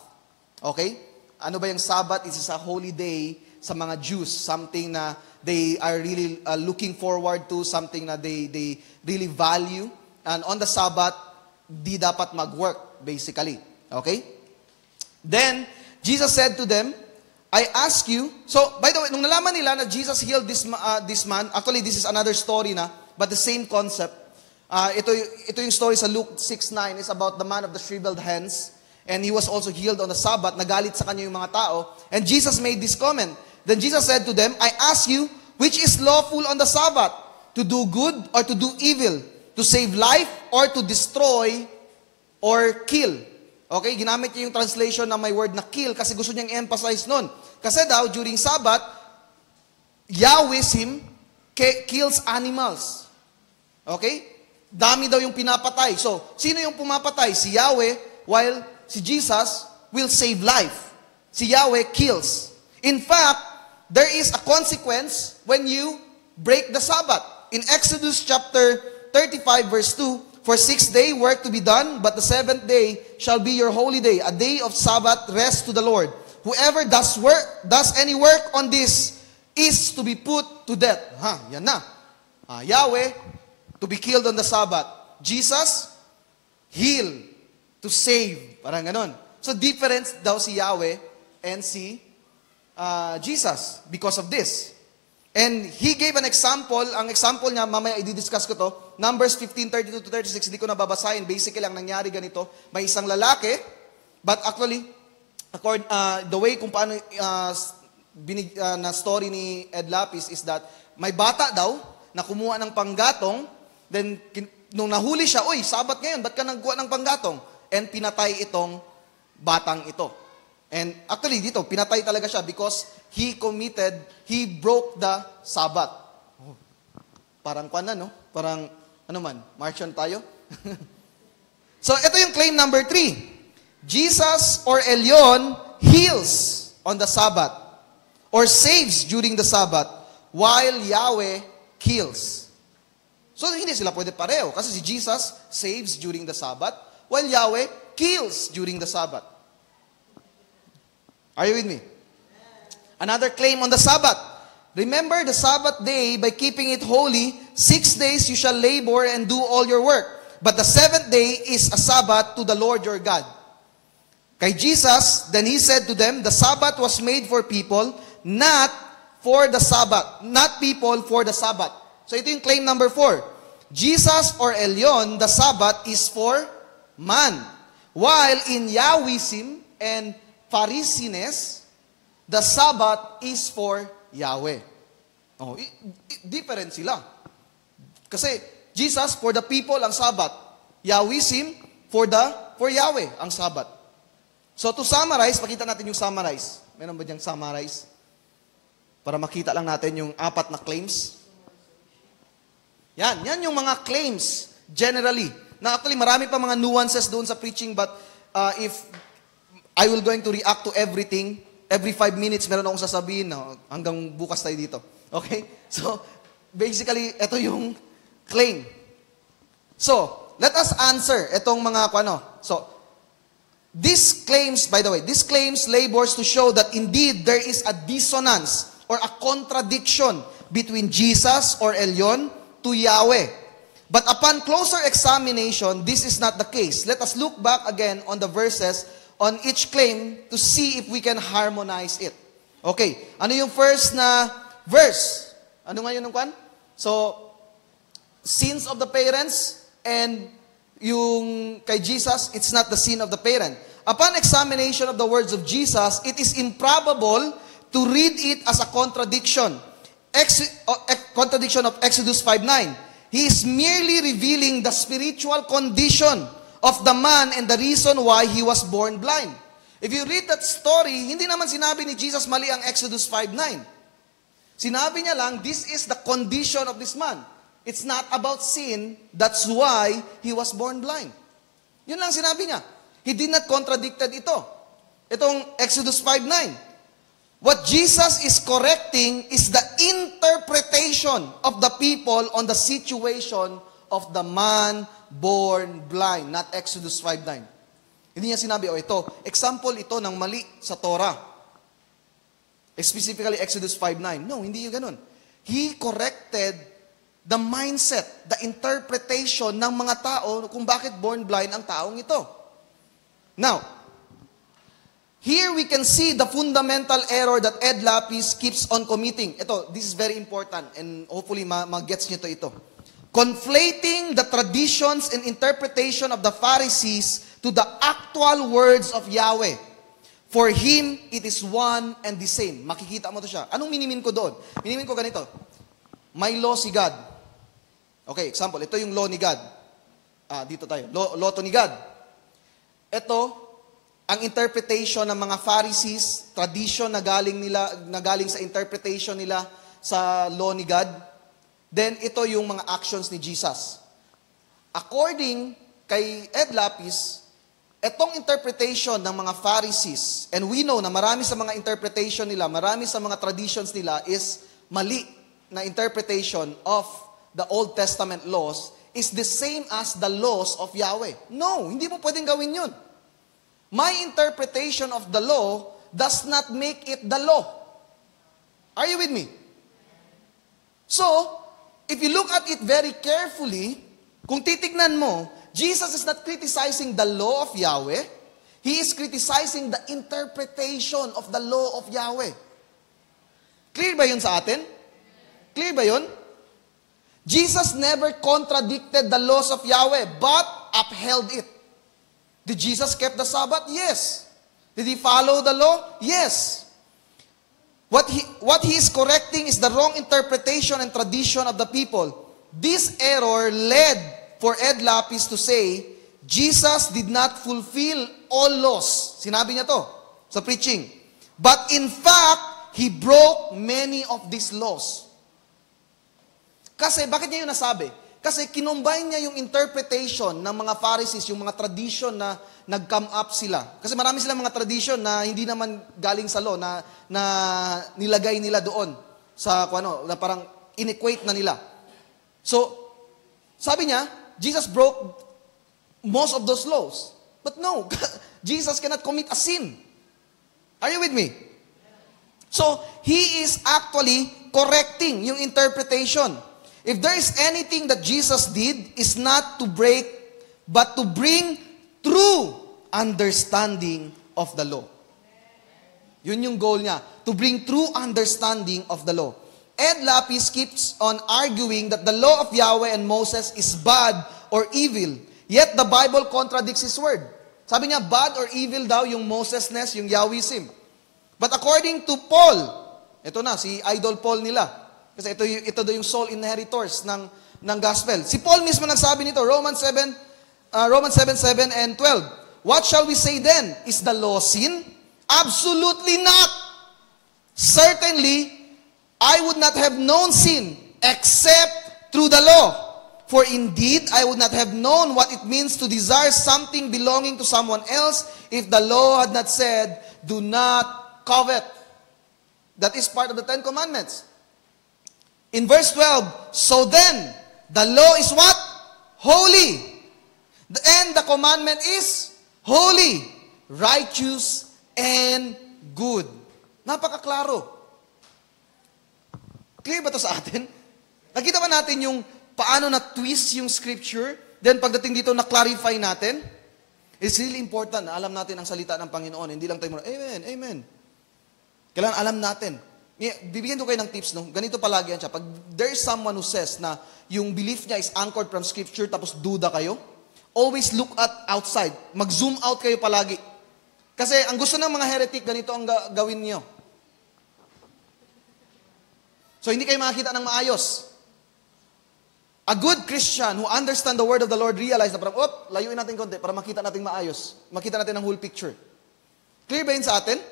Okay? Ano ba yung Sabbath? It is a holy day sa mga Jews. Something na they are really looking forward to. Something na they really value. And on the Sabbath, di dapat mag-work, basically. Okay? Then, Jesus said to them, I ask you, so, by the way, nung nalaman nila na Jesus healed this man, actually, this is another story na, but the same concept. Ito yung story sa Luke 6:9. It's about the man of the shriveled hands. And he was also healed on the Sabbath. Nagalit sa kanya yung mga tao. And Jesus made this comment. Then Jesus said to them, I ask you, which is lawful on the Sabbath? To do good or to do evil? To save life or to destroy or kill? Okay, ginamit niya yung translation na may word na kill kasi gusto niyang emphasize nun. Kasi daw, during Sabbath, Yahwism kills animals. Okay? Dami daw yung pinapatay. So, sino yung pumapatay? Si Yahweh, while si Jesus will save life. Si Yahweh kills. In fact, there is a consequence when you break the Sabbath. In Exodus chapter 35 verse 2, for 6 days work to be done, but the 7th day shall be your holy day, a day of Sabbath rest to the Lord. Whoever does any work on this is to be put to death. Yan na. Yahweh, to be killed on the Sabbath. Jesus, heal, to save. Parang ganon. So difference daw si Yahweh and si Jesus because of this. And he gave an example. Ang example niya, mamaya i-discuss ko to. Numbers 15:32 to 36, hindi ko na babasahin. Basically, ang nangyari ganito, may isang lalaki, but actually, the way kung paano na story ni Ed Lapis is that may bata daw na kumuha ng panggatong, then nung nahuli siya, uy, Sabat ngayon, ba't ka nagkuha ng panggatong? And pinatay itong batang ito. And actually dito, pinatay talaga siya because he broke the Sabbath. Oh, parang no? Parang, Martian tayo? So, ito yung claim number 3. Jesus or Elyon heals on the Sabbath or saves during the Sabbath while Yahweh kills. So, hindi sila pwede pareho kasi si Jesus saves during the Sabbath while Yahweh kills during the Sabbath. Are you with me? Another claim on the Sabbath. Remember the Sabbath day by keeping it holy. 6 days you shall labor and do all your work. But the 7th day is a Sabbath to the Lord your God. Kay Jesus, then he said to them, the Sabbath was made for people, not for the Sabbath. Not people for the Sabbath. So ito yung claim number 4. Jesus or Elyon, the Sabbath is for man. While in Yahwism and Pharisees, the Sabbath is for Yahweh. Oh, different sila. Kasi Jesus for the people ang Sabbath. Yahwism for Yahweh ang Sabbath. So to summarize, pakita natin yung summarize. Meron ba diyang summarize? Para makita lang natin yung 4 na claims. Yan yung mga claims generally. Na actually marami pa mga nuances doon sa preaching, but if I will going to react to everything, every 5 minutes meron akong sasabihin, hanggang bukas tayo dito. Okay? So, basically, ito yung claim. So, let us answer itong mga So, these claims, by the way, these claims labors to show that indeed there is a dissonance or a contradiction between Jesus or Elyon to Yahweh. But upon closer examination, this is not the case. Let us look back again on the verses on each claim to see if we can harmonize it. Okay, ano yung first na verse? Ano nga yun ng kwan? So, sins of the parents and yung kay Jesus, it's not the sin of the parent. Upon examination of the words of Jesus, it is improbable to read it as a contradiction. Contradiction of Exodus 5:9. He is merely revealing the spiritual condition of the man and the reason why he was born blind. If you read that story, hindi naman sinabi ni Jesus mali ang Exodus 5:9. Sinabi niya lang, this is the condition of this man. It's not about sin, that's why he was born blind. Yun lang sinabi niya. He did not contradicted ito. Itong Exodus 5:9. What Jesus is correcting is the interpretation of the people on the situation of the man born blind, not Exodus 5:9. Hindi niya sinabi, ito, example ito ng mali sa Torah. Specifically Exodus 5:9. No, hindi yung ganun. He corrected the mindset, the interpretation ng mga tao kung bakit born blind ang taong ito. Now, here we can see the fundamental error that Ed Lapis keeps on committing. This is very important and hopefully mag-gets nyo ito. Conflating the traditions and interpretation of the Pharisees to the actual words of Yahweh. For him, it is one and the same. Makikita mo to siya. Anong minimin ko doon? Minimin ko ganito. May law si God. Okay, example. Ito yung law ni God. Dito tayo. Law to ni God. Ito, ang interpretation ng mga Pharisees, tradition na galing sa interpretation nila sa law ni God. Then ito yung mga actions ni Jesus. According kay Ed Lapis, itong interpretation ng mga Pharisees, and we know na marami sa mga interpretation nila, marami sa mga traditions nila is mali na interpretation of the Old Testament laws is the same as the laws of Yahweh. No, hindi mo pwedeng gawin yun. My interpretation of the law does not make it the law. Are you with me? So, if you look at it very carefully, kung titignan mo, Jesus is not criticizing the law of Yahweh. He is criticizing the interpretation of the law of Yahweh. Clear ba yun sa atin? Clear ba yun? Jesus never contradicted the laws of Yahweh, but upheld it. Did Jesus keep the Sabbath? Yes. Did he follow the law? Yes. What he is correcting is the wrong interpretation and tradition of the people. This error led for Ed Lapis to say, Jesus did not fulfill all laws. Sinabi niya to sa preaching. But in fact, he broke many of these laws. Kasi, bakit niya yun nasabi? Kasi kinumbine niya yung interpretation ng mga Pharisees, yung mga tradition na nag-come up sila. Kasi marami silang mga tradition na hindi naman galing sa law, na nilagay nila doon sa na parang inequate na nila. So, sabi niya, Jesus broke most of those laws. But no, Jesus cannot commit a sin. Are you with me? So, he is actually correcting yung interpretation. If there is anything that Jesus did, is not to break, but to bring true understanding of the law. Yun yung goal niya, to bring true understanding of the law. Ed Lapis keeps on arguing that the law of Yahweh and Moses is bad or evil, yet the Bible contradicts His word. Sabi niya, bad or evil daw yung Mosesness, yung Yahwism. But according to Paul, ito na, si Idol Paul nila, kasi ito daw yung sole inheritors ng gospel. Si Paul mismo nagsabi nito, Romans 7:7 and 12. What shall we say then? Is the law sin? Absolutely not. Certainly, I would not have known sin except through the law. For indeed, I would not have known what it means to desire something belonging to someone else if the law had not said, do not covet. That is part of the Ten Commandments. In verse 12, so then, the law is what? Holy. And the commandment is holy, righteous, and good. Napakaklaro. Clear ba to sa atin? Nakita ba natin yung paano na-twist yung scripture? Then pagdating dito, na-clarify natin? It's really important na alam natin ang salita ng Panginoon. Hindi lang tayo muna, amen, amen. Kailangan alam natin. Bibigyan ko kayo ng tips, no? Ganito palagi yan siya. Pag there is someone who says na yung belief niya is anchored from scripture tapos duda kayo, always look at outside. Mag-zoom out kayo palagi. Kasi ang gusto ng mga heretic, ganito ang gawin niyo. So, hindi kayo makakita ng maayos. A good Christian who understand the word of the Lord realize na parang, layuin natin konti para makita natin maayos. Makita natin ang whole picture. Clear ba yun sa atin?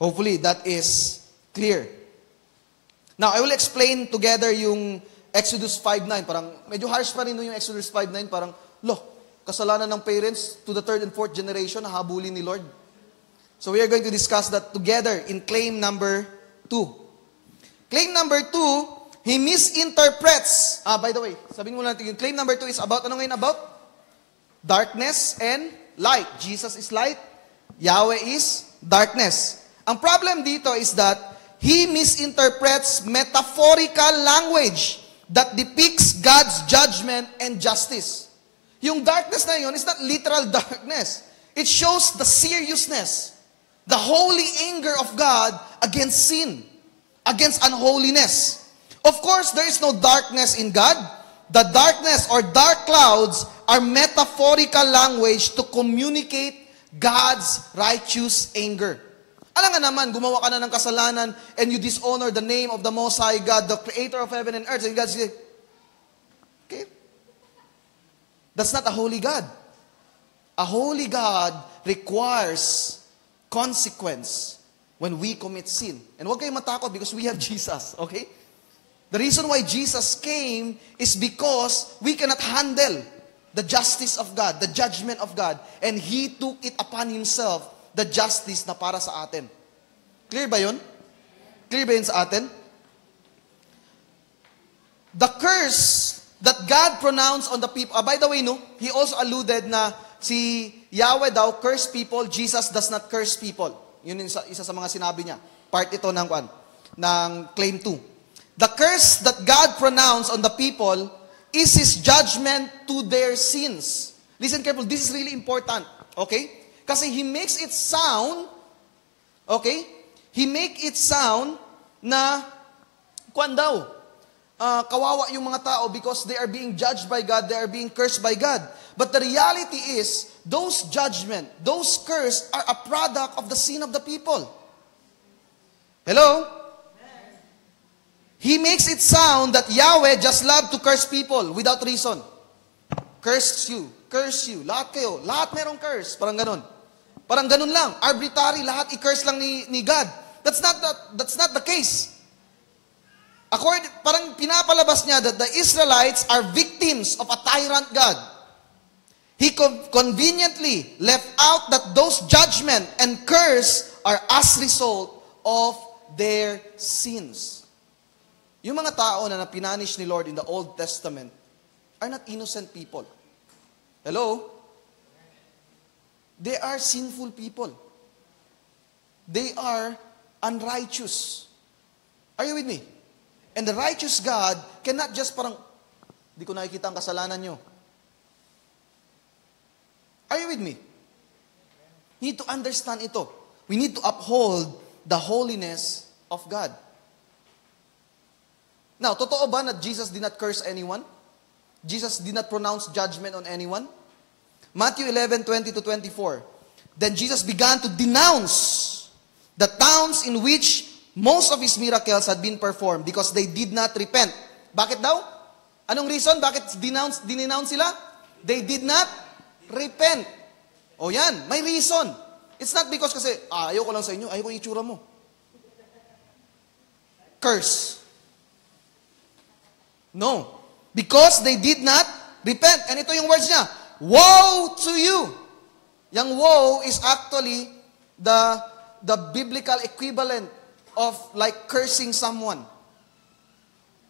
Hopefully, that is clear. Now, I will explain together yung Exodus 5:9. Parang, medyo harsh pa rin yung Exodus 5:9. Parang, kasalanan ng parents to the third and fourth generation na habulin ni Lord. So, we are going to discuss that together in claim number 2. Claim number 2, he misinterprets. By the way, sabihin mo natin, yung claim number 2 is about, ano ngayon about? Darkness and light. Jesus is light. Yahweh is darkness. Ang problem dito is that he misinterprets metaphorical language that depicts God's judgment and justice. Yung darkness na yun is not literal darkness. It shows the seriousness, the holy anger of God against sin, against unholiness. Of course, there is no darkness in God. The darkness or dark clouds are metaphorical language to communicate God's righteous anger. Alam nga naman, gumawa ka na ng kasalanan and you dishonor the name of the Most High God, the Creator of heaven and earth. And God says, okay, that's not a holy God. A holy God requires consequence when we commit sin. And huwag kayong matakot because we have Jesus, okay? The reason why Jesus came is because we cannot handle the justice of God, the judgment of God. And He took it upon Himself, the justice na para sa atin. Clear ba yun? Clear ba yun sa atin? The curse that God pronounced on the people, by the way, no, He also alluded na si Yahweh daw curse people, Jesus does not curse people. Yun yung isa sa mga sinabi niya. Part ito ng claim 2. The curse that God pronounced on the people is His judgment to their sins. Listen careful, this is really important. Okay? Kasi He makes it sound, okay? He make it sound na, kawawa yung mga tao because they are being judged by God, they are being cursed by God. But the reality is, those judgment, those curse are a product of the sin of the people. Hello? He makes it sound that Yahweh just loved to curse people without reason. Curse you. Lahat kayo. Lahat merong curse. Parang ganun. Parang ganun lang. Arbitrary, lahat i-curse lang ni God. That's not the case. Parang pinapalabas niya that the Israelites are victims of a tyrant God. He conveniently left out that those judgment and curse are as result of their sins. Yung mga tao na pinanish ni Lord in the Old Testament are not innocent people. Hello? They are sinful people. They are unrighteous. Are you with me? And the righteous God cannot just parang, di ko nakikita ang kasalanan nyo. Are you with me? We need to understand ito. We need to uphold the holiness of God. Now, totoo ba na Jesus did not curse anyone? Jesus did not pronounce judgment on anyone? Matthew 11:20-24. Then Jesus began to denounce the towns in which most of His miracles had been performed because they did not repent. Bakit daw? Anong reason? Bakit dinenounce sila? They did not repent. O yan, may reason. It's not because kasi, ayaw ko lang sa inyo, ayaw ko yung itsura mo. Curse. No. Because they did not repent. And ito yung words niya, woe to you. Yang woe is actually the biblical equivalent of like cursing someone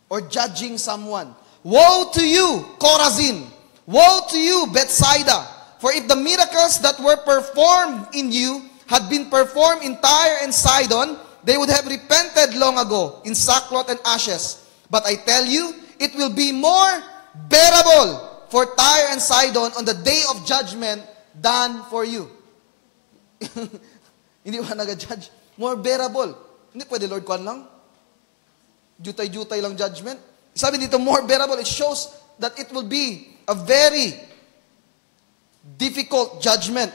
or judging someone. Woe to you, Chorazin. Woe to you, Bethsaida. For if the miracles that were performed in you had been performed in Tyre and Sidon, they would have repented long ago in sackcloth and ashes. But I tell you, it will be more bearable for Tyre and Sidon on the day of judgment than for you. Hindi ba nag-judge? More bearable. Hindi pwede, Lord, kuhan lang. Jutay-jutay lang judgment. Sabi dito, more bearable. It shows that it will be a very difficult judgment.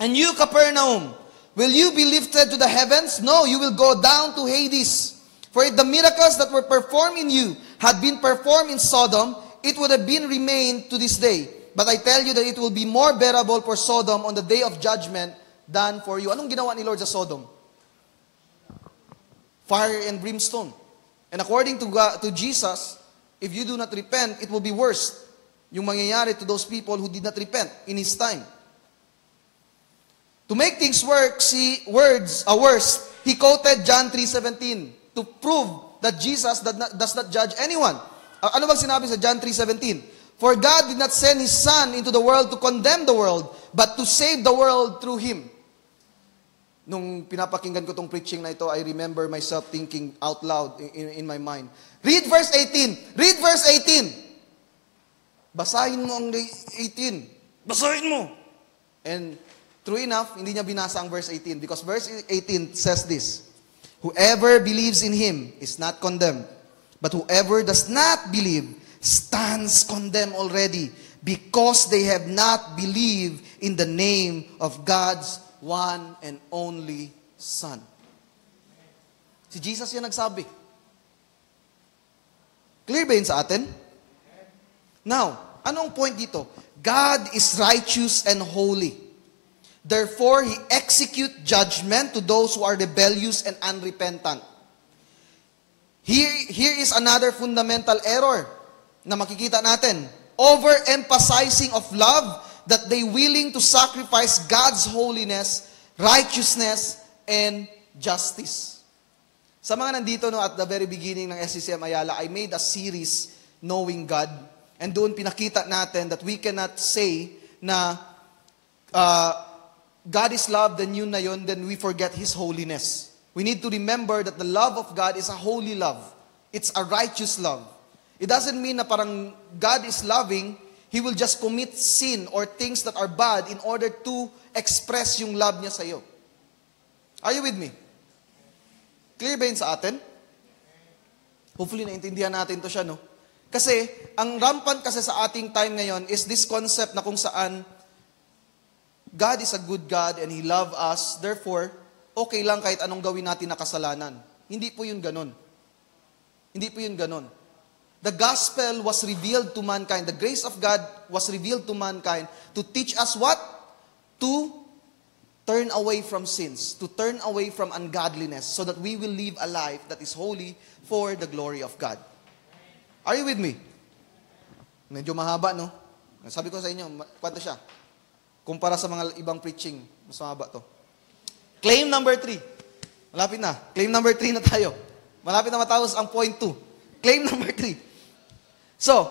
And you, Capernaum, will you be lifted to the heavens? No, you will go down to Hades. For if the miracles that were performed in you had been performed in Sodom, it would have been remained to this day. But I tell you that it will be more bearable for Sodom on the day of judgment than for you. Anong ginawa ni Lord sa Sodom? Fire and brimstone. And according to Jesus, if you do not repent, it will be worse. Yung mangyayari to those people who did not repent in His time. To make things worse, He quoted John 3:17 to prove that Jesus does not judge anyone. Ano bang sinabi sa John 3:17? For God did not send His Son into the world to condemn the world, but to save the world through Him. Nung pinapakinggan ko tong preaching na ito, I remember myself thinking out loud in my mind. Read verse 18. Read verse 18. Basahin mo ang 18. Basahin mo. And true enough, hindi niya binasa ang verse 18 because verse 18 says this. Whoever believes in Him is not condemned, but whoever does not believe stands condemned already because they have not believed in the name of God's one and only Son. Si Jesus yan nagsabi. Clear ba yun sa atin? Now, anong point dito? God is righteous and holy. Therefore, He executes judgment to those who are rebellious and unrepentant. Here is another fundamental error na makikita natin. Overemphasizing of love that they willing to sacrifice God's holiness, righteousness, and justice. Sa mga nandito no, at the very beginning ng SCCM Ayala, I made a series, Knowing God. And doon pinakita natin that we cannot say na God is love, then yun na yun, then we forget His holiness. We need to remember that the love of God is a holy love. It's a righteous love. It doesn't mean na parang God is loving, He will just commit sin or things that are bad in order to express yung love niya sa iyo. Are you with me? Clear ba yun sa atin? Hopefully naintindihan natin to siya, no? Kasi, ang rampant kasi sa ating time ngayon is this concept na kung saan God is a good God and He love us, therefore, okay lang kahit anong gawin natin na kasalanan. Hindi po yun ganon. Hindi po yun ganon. The gospel was revealed to mankind. The grace of God was revealed to mankind to teach us what? To turn away from sins, to turn away from ungodliness, so that we will live a life that is holy for the glory of God. Are you with me? Medyo mahaba, no? Sabi ko sa inyo, kwento siya. Kumpara sa mga ibang preaching, mas mahaba to. Claim number 3. Malapit na. Claim number 3 na tayo. Malapit na matapos ang point 2. Claim number 3. So,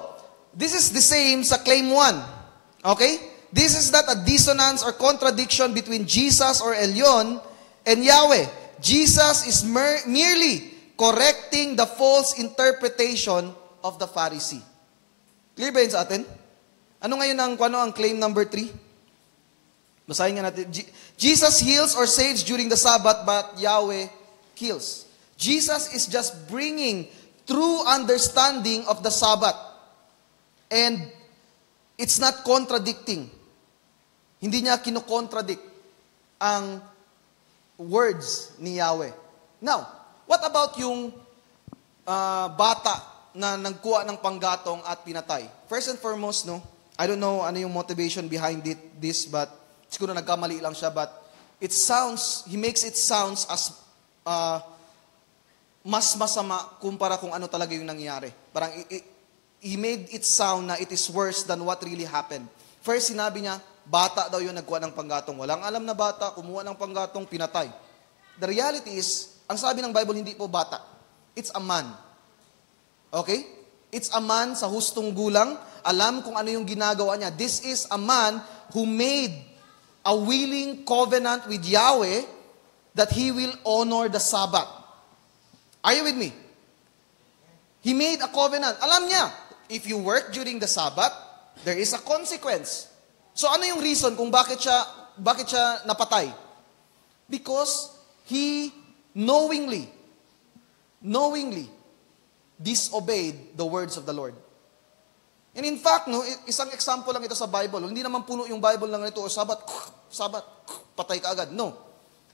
this is the same sa claim 1. Okay? This is not a dissonance or contradiction between Jesus or Elyon and Yahweh. Jesus is merely correcting the false interpretation of the Pharisee. Clear ba yun sa atin? Ano ngayon ang claim number 3? Basahin nga natin. Jesus heals or saves during the Sabbath, but Yahweh kills. Jesus is just bringing true understanding of the Sabbath. And it's not contradicting. Hindi niya kinokontradict ang words ni Yahweh. Now, what about yung bata na nagkuha ng panggatong at pinatay? First and foremost, no, I don't know ano yung motivation behind this, but siguro nagkamali lang siya, but he makes it sounds as mas masama kumpara kung ano talaga yung nangyari. Parang he made it sound na it is worse than what really happened. First, sinabi niya, bata daw yung nagkuha ng panggatong. Walang alam na bata, kumuha ng panggatong, pinatay. The reality is, ang sabi ng Bible, hindi po bata. It's a man. Okay? It's a man sa hustong gulang, alam kung ano yung ginagawa niya. This is a man who made a willing covenant with Yahweh that he will honor the Sabbath. Are you with me? He made a covenant. Alam niya, if you work during the Sabbath, there is a consequence. So ano yung reason kung bakit siya napatay? Because he knowingly disobeyed the words of the Lord. And in fact, no, isang example lang ito sa Bible. Hindi naman puno yung Bible lang ito, Sabat, patay ka agad. No.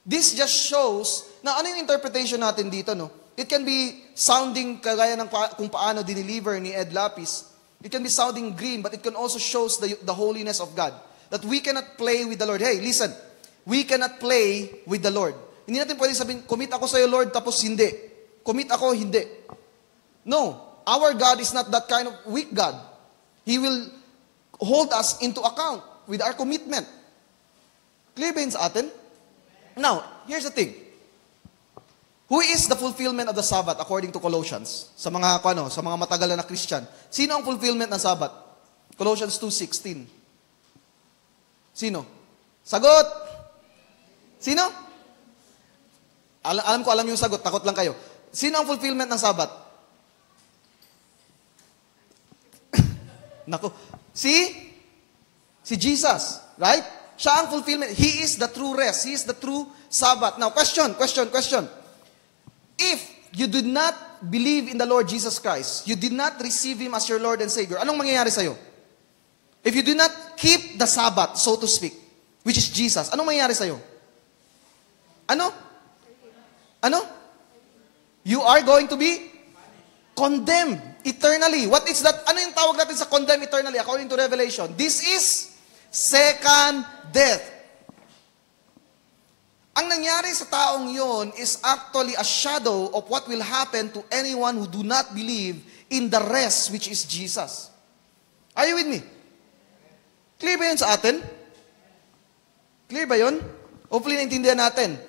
This just shows na ano yung interpretation natin dito, no? It can be sounding kagaya ng kung paano dineliver ni Ed Lapis. It can be sounding green, but it can also shows the holiness of God. That we cannot play with the Lord. Hey, listen. We cannot play with the Lord. Hindi natin pwede sabihin, commit ako sa iyo, Lord, tapos hindi. Commit ako, hindi. No. Our God is not that kind of weak God. He will hold us into account with our commitment. Clear ba yun sa atin? Now, here's the thing. Who is the fulfillment of the Sabbath according to Colossians? Sa mga matagalan na Christian. Sino ang fulfillment ng Sabbath? Colossians 2:16. Sino? Sagot! Sino? Alam ko, alam yung sagot. Takot lang kayo. Sino ang fulfillment ng Sabbath? Nako. Si Jesus. Right? Siya ang fulfillment. He is the true rest. He is the true Sabbath. Now, question. If you did not believe in the Lord Jesus Christ, you did not receive Him as your Lord and Savior, anong mangyayari sa'yo? If you did not keep the Sabbath, so to speak, which is Jesus, anong mangyayari sa'yo? Ano? You are going to be condemned eternally. What is that? Ano yung tawag natin sa condemned eternally according to Revelation? This is second death. Ang nangyari sa taong yon is actually a shadow of what will happen to anyone who do not believe in the rest which is Jesus. Are you with me? Clear ba yun sa atin? Clear ba yun? Hopefully naintindihan natin.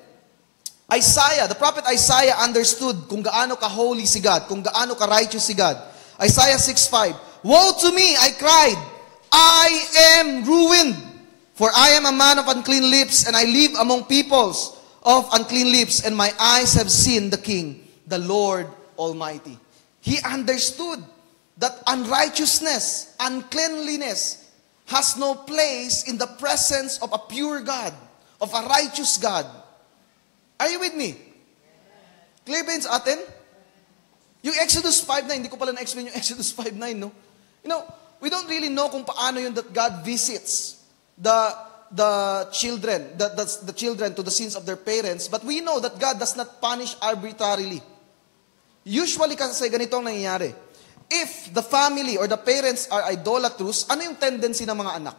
The prophet Isaiah understood kung gaano ka-holy si God, kung gaano ka-righteous si God. Isaiah 6:5, Woe to me, I cried, I am ruined, for I am a man of unclean lips, and I live among peoples of unclean lips, and my eyes have seen the King, the Lord Almighty. He understood that unrighteousness, uncleanliness, has no place in the presence of a pure God, of a righteous God. Are you with me? Clear ba yun sa atin? Yung Exodus 5:9, hindi ko pala na-explain yung Exodus 5:9, no? You know, we don't really know kung paano yun that God visits the children, the children to the sins of their parents, but we know that God does not punish arbitrarily. Usually kasi ganito ang nangyayari. If the family or the parents are idolatrous, ano yung tendency ng mga anak?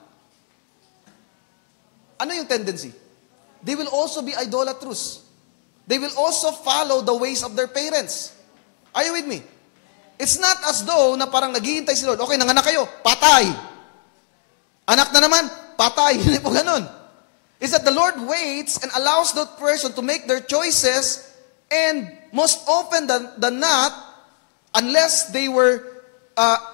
Ano yung tendency? They will also be idolatrous. They will also follow the ways of their parents. Are you with me? It's not as though na parang naghihintay si Lord. Okay, nanganak kayo, patay. Anak na naman, patay. Hindi po ganun. It's that the Lord waits and allows that person to make their choices, and most often than not, unless they were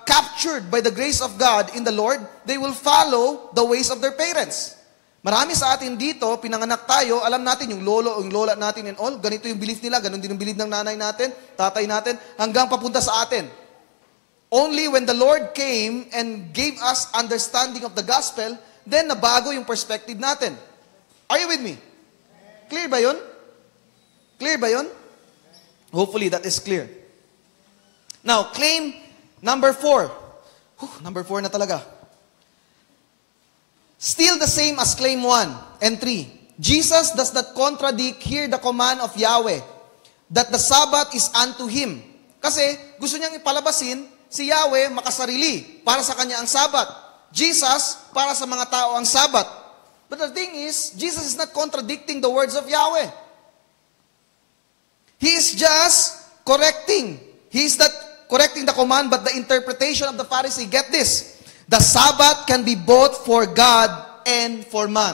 captured by the grace of God in the Lord, they will follow the ways of their parents. Marami sa atin dito, pinanganak tayo, alam natin yung lolo o yung lola natin and all, ganito yung belief nila, ganun din yung belief ng nanay natin, tatay natin, hanggang papunta sa atin. Only when the Lord came and gave us understanding of the gospel, then nabago yung perspective natin. Are you with me? Clear ba yun? Clear ba yun? Hopefully that is clear. Now, claim number 4. Number 4 na talaga. Still the same as claim 1 and 3. Jesus does not contradict here the command of Yahweh that the Sabbath is unto Him. Kasi gusto niyang ipalabasin si Yahweh makasarili para sa kanya ang Sabbath. Jesus para sa mga tao ang Sabbath. But the thing is, Jesus is not contradicting the words of Yahweh. He is just correcting. He is not correcting the command but the interpretation of the Pharisee. Get this. The Sabbath can be both for God and for man.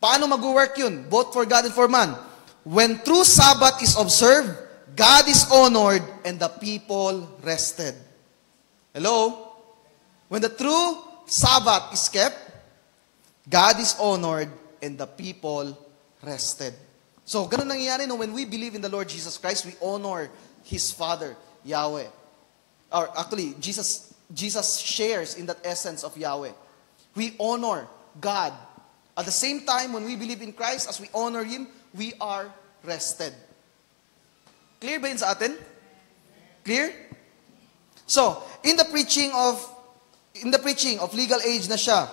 Paano mag-work yun? Both for God and for man. When true Sabbath is observed, God is honored and the people rested. Hello? When the true Sabbath is kept, God is honored and the people rested. So, ganun nangyayari no, when we believe in the Lord Jesus Christ, we honor His Father, Yahweh. Or actually, Jesus shares in that essence of Yahweh. We honor God. At the same time, when we believe in Christ, as we honor Him, we are rested. Clear ba yun sa atin? Clear? So, in the preaching of legal age na siya,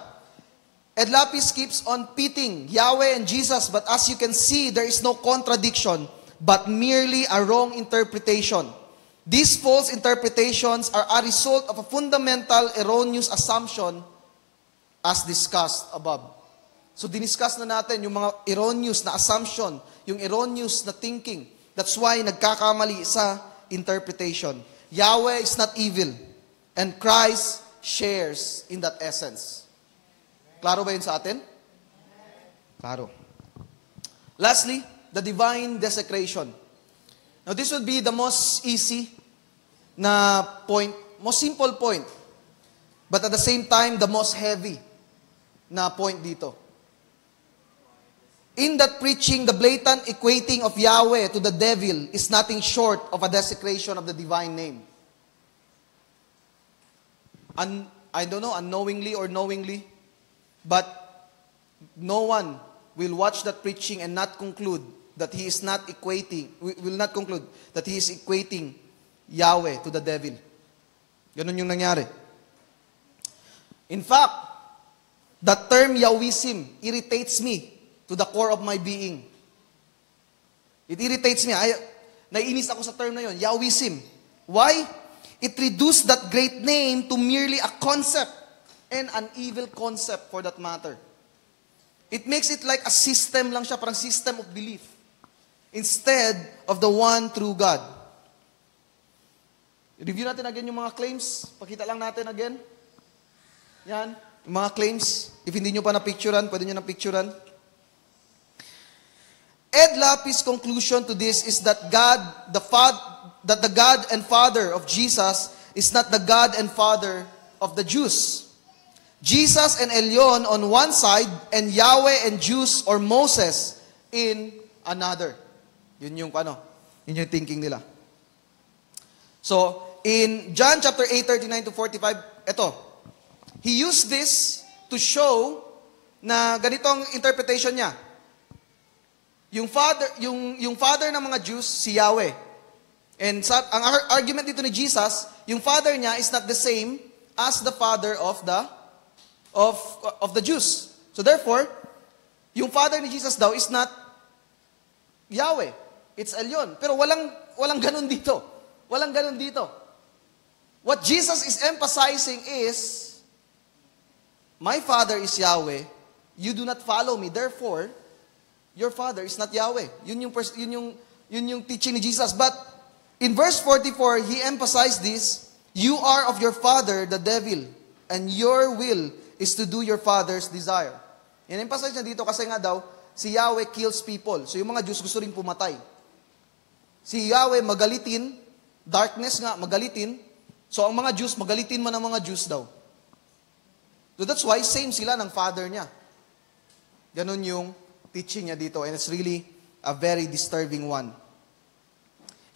Ed Lapis keeps on pitting Yahweh and Jesus, but as you can see, there is no contradiction, but merely a wrong interpretation. These false interpretations are a result of a fundamental erroneous assumption as discussed above. So, diniscuss na natin yung mga erroneous na assumption, yung erroneous na thinking. That's why nagkakamali sa interpretation. Yahweh is not evil, and Christ shares in that essence. Klaro ba yun sa atin? Klaro. Lastly, the divine desecration. Now, this would be the most easy na point, most simple point, but at the same time, the most heavy na point dito. In that preaching, the blatant equating of Yahweh to the devil is nothing short of a desecration of the divine name. I don't know, unknowingly or knowingly, but no one will watch that preaching and not conclude that he is not equating, will not conclude that he is equating Yahweh to the devil. Ganun yung nangyari. In fact, that term Yahwism irritates me to the core of my being. It irritates me. Naiinis ako sa term na yun, Yahwism. Why? It reduced that great name to merely a concept, and an evil concept for that matter. It makes it like a system lang siya, parang system of belief, instead of the one true God. Review natin again yung mga claims. Pakita lang natin again. Yan, yung mga claims. If hindi nyo pa na-picturean, pwede nyo na-picturean. Ed Lapis' conclusion to this is that the God and Father of Jesus is not the God and Father of the Jews. Jesus and Elyon on one side, and Yahweh and Jews or Moses in another. Yun yung thinking nila. So, in John chapter 8, 39 to 45, ito, he used this to show na ganitong interpretation niya. Yung father ng mga Jews, si Yahweh. And ang argument dito ni Jesus, yung father niya is not the same as the father of the Jews. So therefore, yung father ni Jesus daw is not Yahweh. It's Elyon. Pero walang ganun dito. Walang ganun dito. What Jesus is emphasizing is, my father is Yahweh, you do not follow me, therefore, your father is not Yahweh. Yun yung teaching ni Jesus. But in verse 44, he emphasized this, you are of your father, the devil, and your will is to do your father's desire. In-emphasize niya dito kasi nga daw, si Yahweh kills people. So yung mga Diyos gusto rin pumatay. Si Yahweh magalitin, darkness nga, magalitin. So ang mga Diyos, magalitin man ang mga Diyos daw. So that's why same sila ng father niya. Ganun yung teaching niya dito. And it's really a very disturbing one.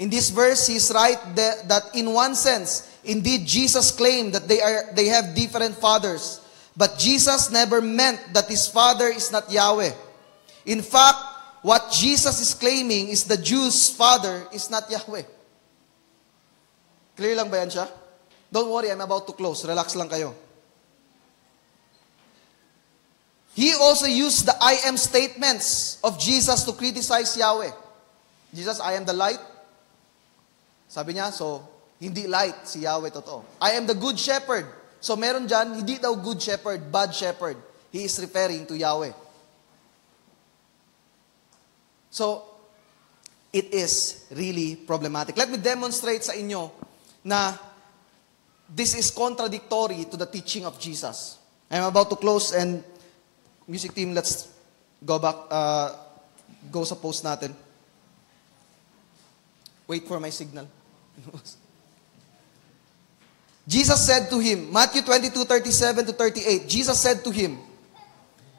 In this verse, he is right that in one sense, indeed Jesus claimed that they have different fathers. But Jesus never meant that his father is not Yahweh. In fact, what Jesus is claiming is the Jews' father is not Yahweh. Clear lang ba yan siya? Don't worry, I'm about to close. Relax lang kayo. He also used the I am statements of Jesus to criticize Yahweh. Jesus, I am the light. Sabi niya, so, hindi light si Yahweh totoo. I am the good shepherd. So, meron dyan, hindi daw good shepherd, bad shepherd. He is referring to Yahweh. So, it is really problematic. Let me demonstrate sa inyo na this is contradictory to the teaching of Jesus. I'm about to close and music team, let's go back, go sa post natin. Wait for my signal. Jesus said to him, Matthew 22:37 to 38, Jesus said to him,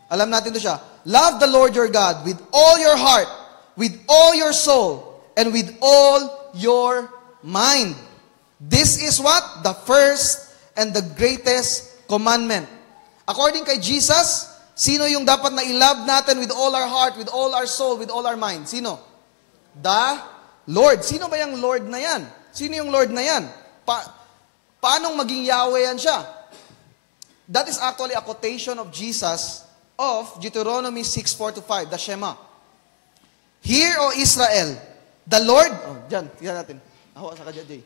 alam natin to siya, love the Lord your God with all your heart, with all your soul, and with all your mind. This is what? The first and the greatest commandment. According kay Jesus, sino yung dapat na i-love natin with all our heart, with all our soul, with all our mind? Sino? The Lord. Sino ba yung Lord na yan? Sino yung Lord na yan? Paanong maging Yahweh yan siya? That is actually a quotation of Jesus of Deuteronomy 6:4-5, the Shema. Hear, O Israel, the Lord... Oh, dyan, tignan natin. Ako, saka dyan, Jay.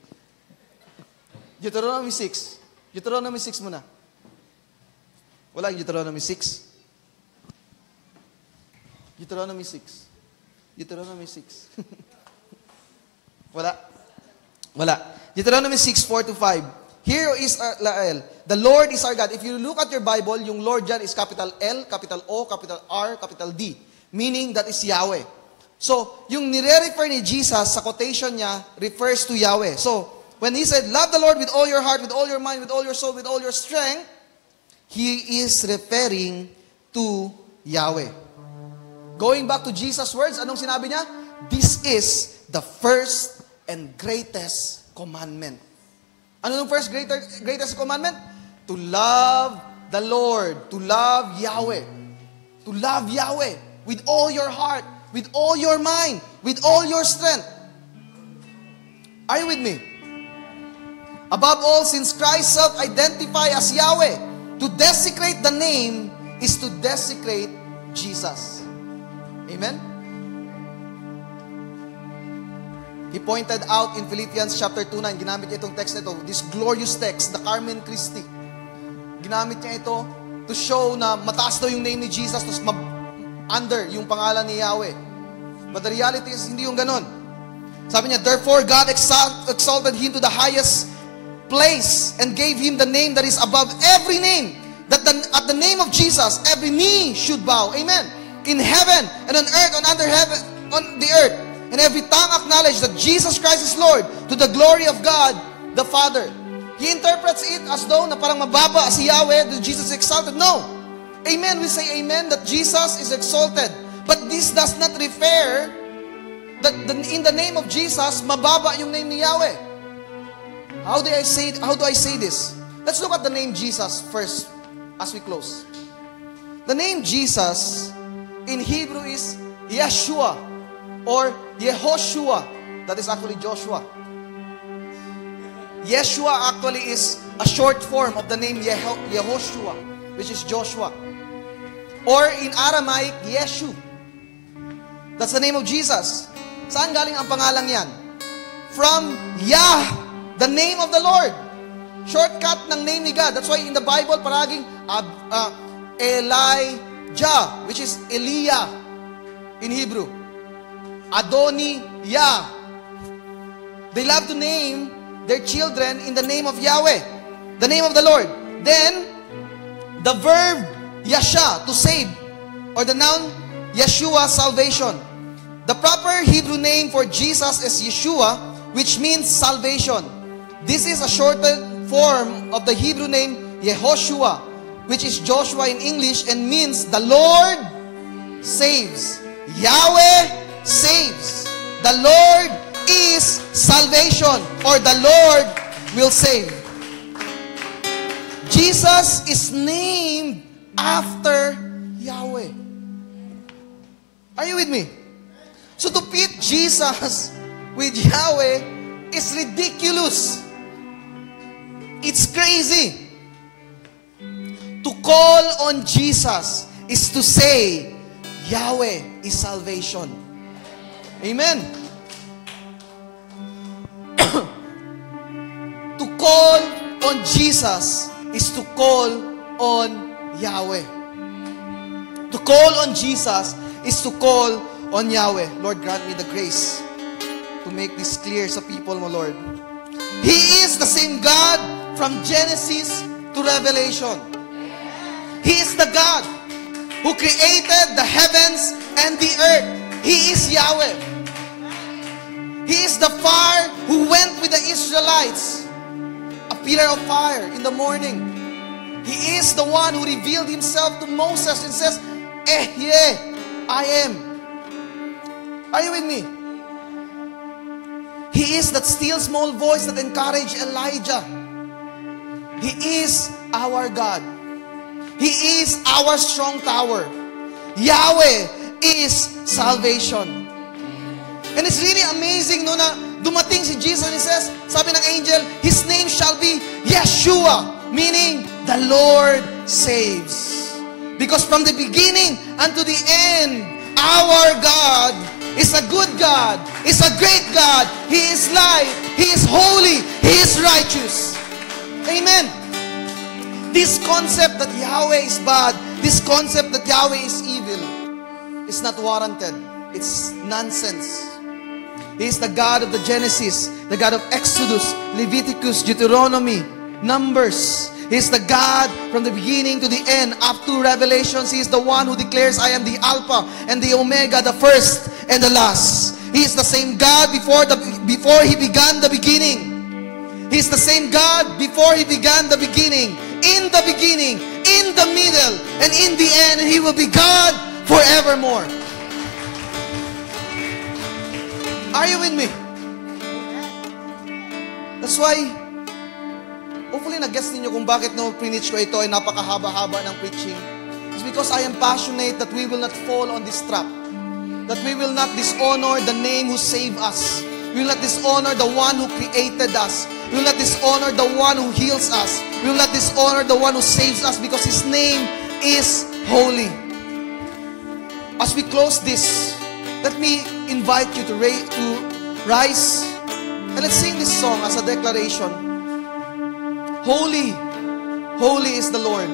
Deuteronomy 6. Deuteronomy 6 muna. Wala yung Deuteronomy 6. Deuteronomy 6. Deuteronomy 6. Wala. Deuteronomy 6:4-5. Hear, O Israel, the Lord is our God. If you look at your Bible, yung Lord dyan is capital L, capital O, capital R, capital D. Meaning, that is Yahweh. So, yung nire-refer ni Jesus sa quotation niya refers to Yahweh. So, when he said, love the Lord with all your heart, with all your mind, with all your soul, with all your strength, he is referring to Yahweh. Going back to Jesus' words, anong sinabi niya? This is the first and greatest commandment. Ano yung first greatest commandment? To love the Lord, to love Yahweh. To love Yahweh with all your heart, with all your mind, with all your strength. Are you with me? Above all, since Christ self-identified as Yahweh, to desecrate the name is to desecrate Jesus. Amen? He pointed out in Philippians chapter 2:9, ginamit niya itong text na ito, this glorious text, the Carmen Christi. Ginamit niya ito to show na mataas daw yung name ni Jesus, tapos under yung pangalan ni Yahweh. But the reality is, hindi yung ganon. Sabi niya, therefore God exalted Him to the highest place and gave Him the name that is above every name, that at the name of Jesus, every knee should bow. Amen. In heaven and on earth and under heaven, on the earth, and every tongue acknowledge that Jesus Christ is Lord, to the glory of God the Father. He interprets it as though na parang mababa si Yahweh, that Jesus is exalted. No. Amen. We say amen that Jesus is exalted. But this does not refer that in the name of Jesus, mababa yung name ni Yahweh. How do I say this? Let's look at the name Jesus first as we close. The name Jesus in Hebrew is Yeshua or Yehoshua. That is actually Joshua. Yeshua actually is a short form of the name Yehoshua, which is Joshua. Or in Aramaic, Yeshu. That's the name of Jesus. Saan galing ang pangalang yan? From Yah, the name of the Lord. Shortcut ng name ni God. That's why in the Bible, paraging Elijah, which is Eliah in Hebrew. Adonijah. They love to name their children in the name of Yahweh, the name of the Lord. Then, the verb Yasha, to save, or the noun Yeshua, salvation. The proper Hebrew name for Jesus is Yeshua, which means salvation. This is a shortened form of the Hebrew name Yehoshua, which is Joshua in English and means the Lord saves. Yahweh saves. The Lord is salvation, or the Lord will save. Jesus is named after Yahweh. Are you with me? So to pit Jesus with Yahweh is ridiculous. It's crazy. To call on Jesus is to say, Yahweh is salvation. Amen. To call on Jesus is to call on Yahweh. To call on Jesus is to call on Yahweh. Lord, grant me the grace to make this clear sa people mo, Lord. He is the same God from Genesis to Revelation. He is the God who created the heavens and the earth. He is Yahweh. He is the fire who went with the Israelites. A pillar of fire in the morning. He is the one who revealed himself to Moses and says, I am. Are you with me? He is that still small voice that encouraged Elijah. He is our God. He is our strong tower. Yahweh is salvation. And it's really amazing no na dumating si Jesus and he says, sabi ng angel, His name shall be Yeshua, meaning the Lord saves. Because from the beginning unto the end, our God is a good God, is a great God. He is light, He is holy, He is righteous. Amen. This concept that Yahweh is bad, this concept that Yahweh is evil, is not warranted. It's nonsense. He is the God of the Genesis, the God of Exodus, Leviticus, Deuteronomy, Numbers. He is the God from the beginning to the end, up to Revelations. He is the one who declares, I am the Alpha and the Omega, the first and the last. He is the same God before He began the beginning. He is the same God before He began the beginning, in the beginning, in the middle, and in the end. And He will be God forevermore. Are you with me? That's why, hopefully nag-guess ninyo kung bakit no preach ko ito ay napakahaba-haba ng preaching. It's because I am passionate that we will not fall on this trap. That we will not dishonor the name who saved us. We will not dishonor the one who created us. We will not dishonor the one who heals us. We will not dishonor the one who saves us because His name is holy. As we close this, let me invite you to rise and let's sing this song as a declaration. Holy, holy is the Lord.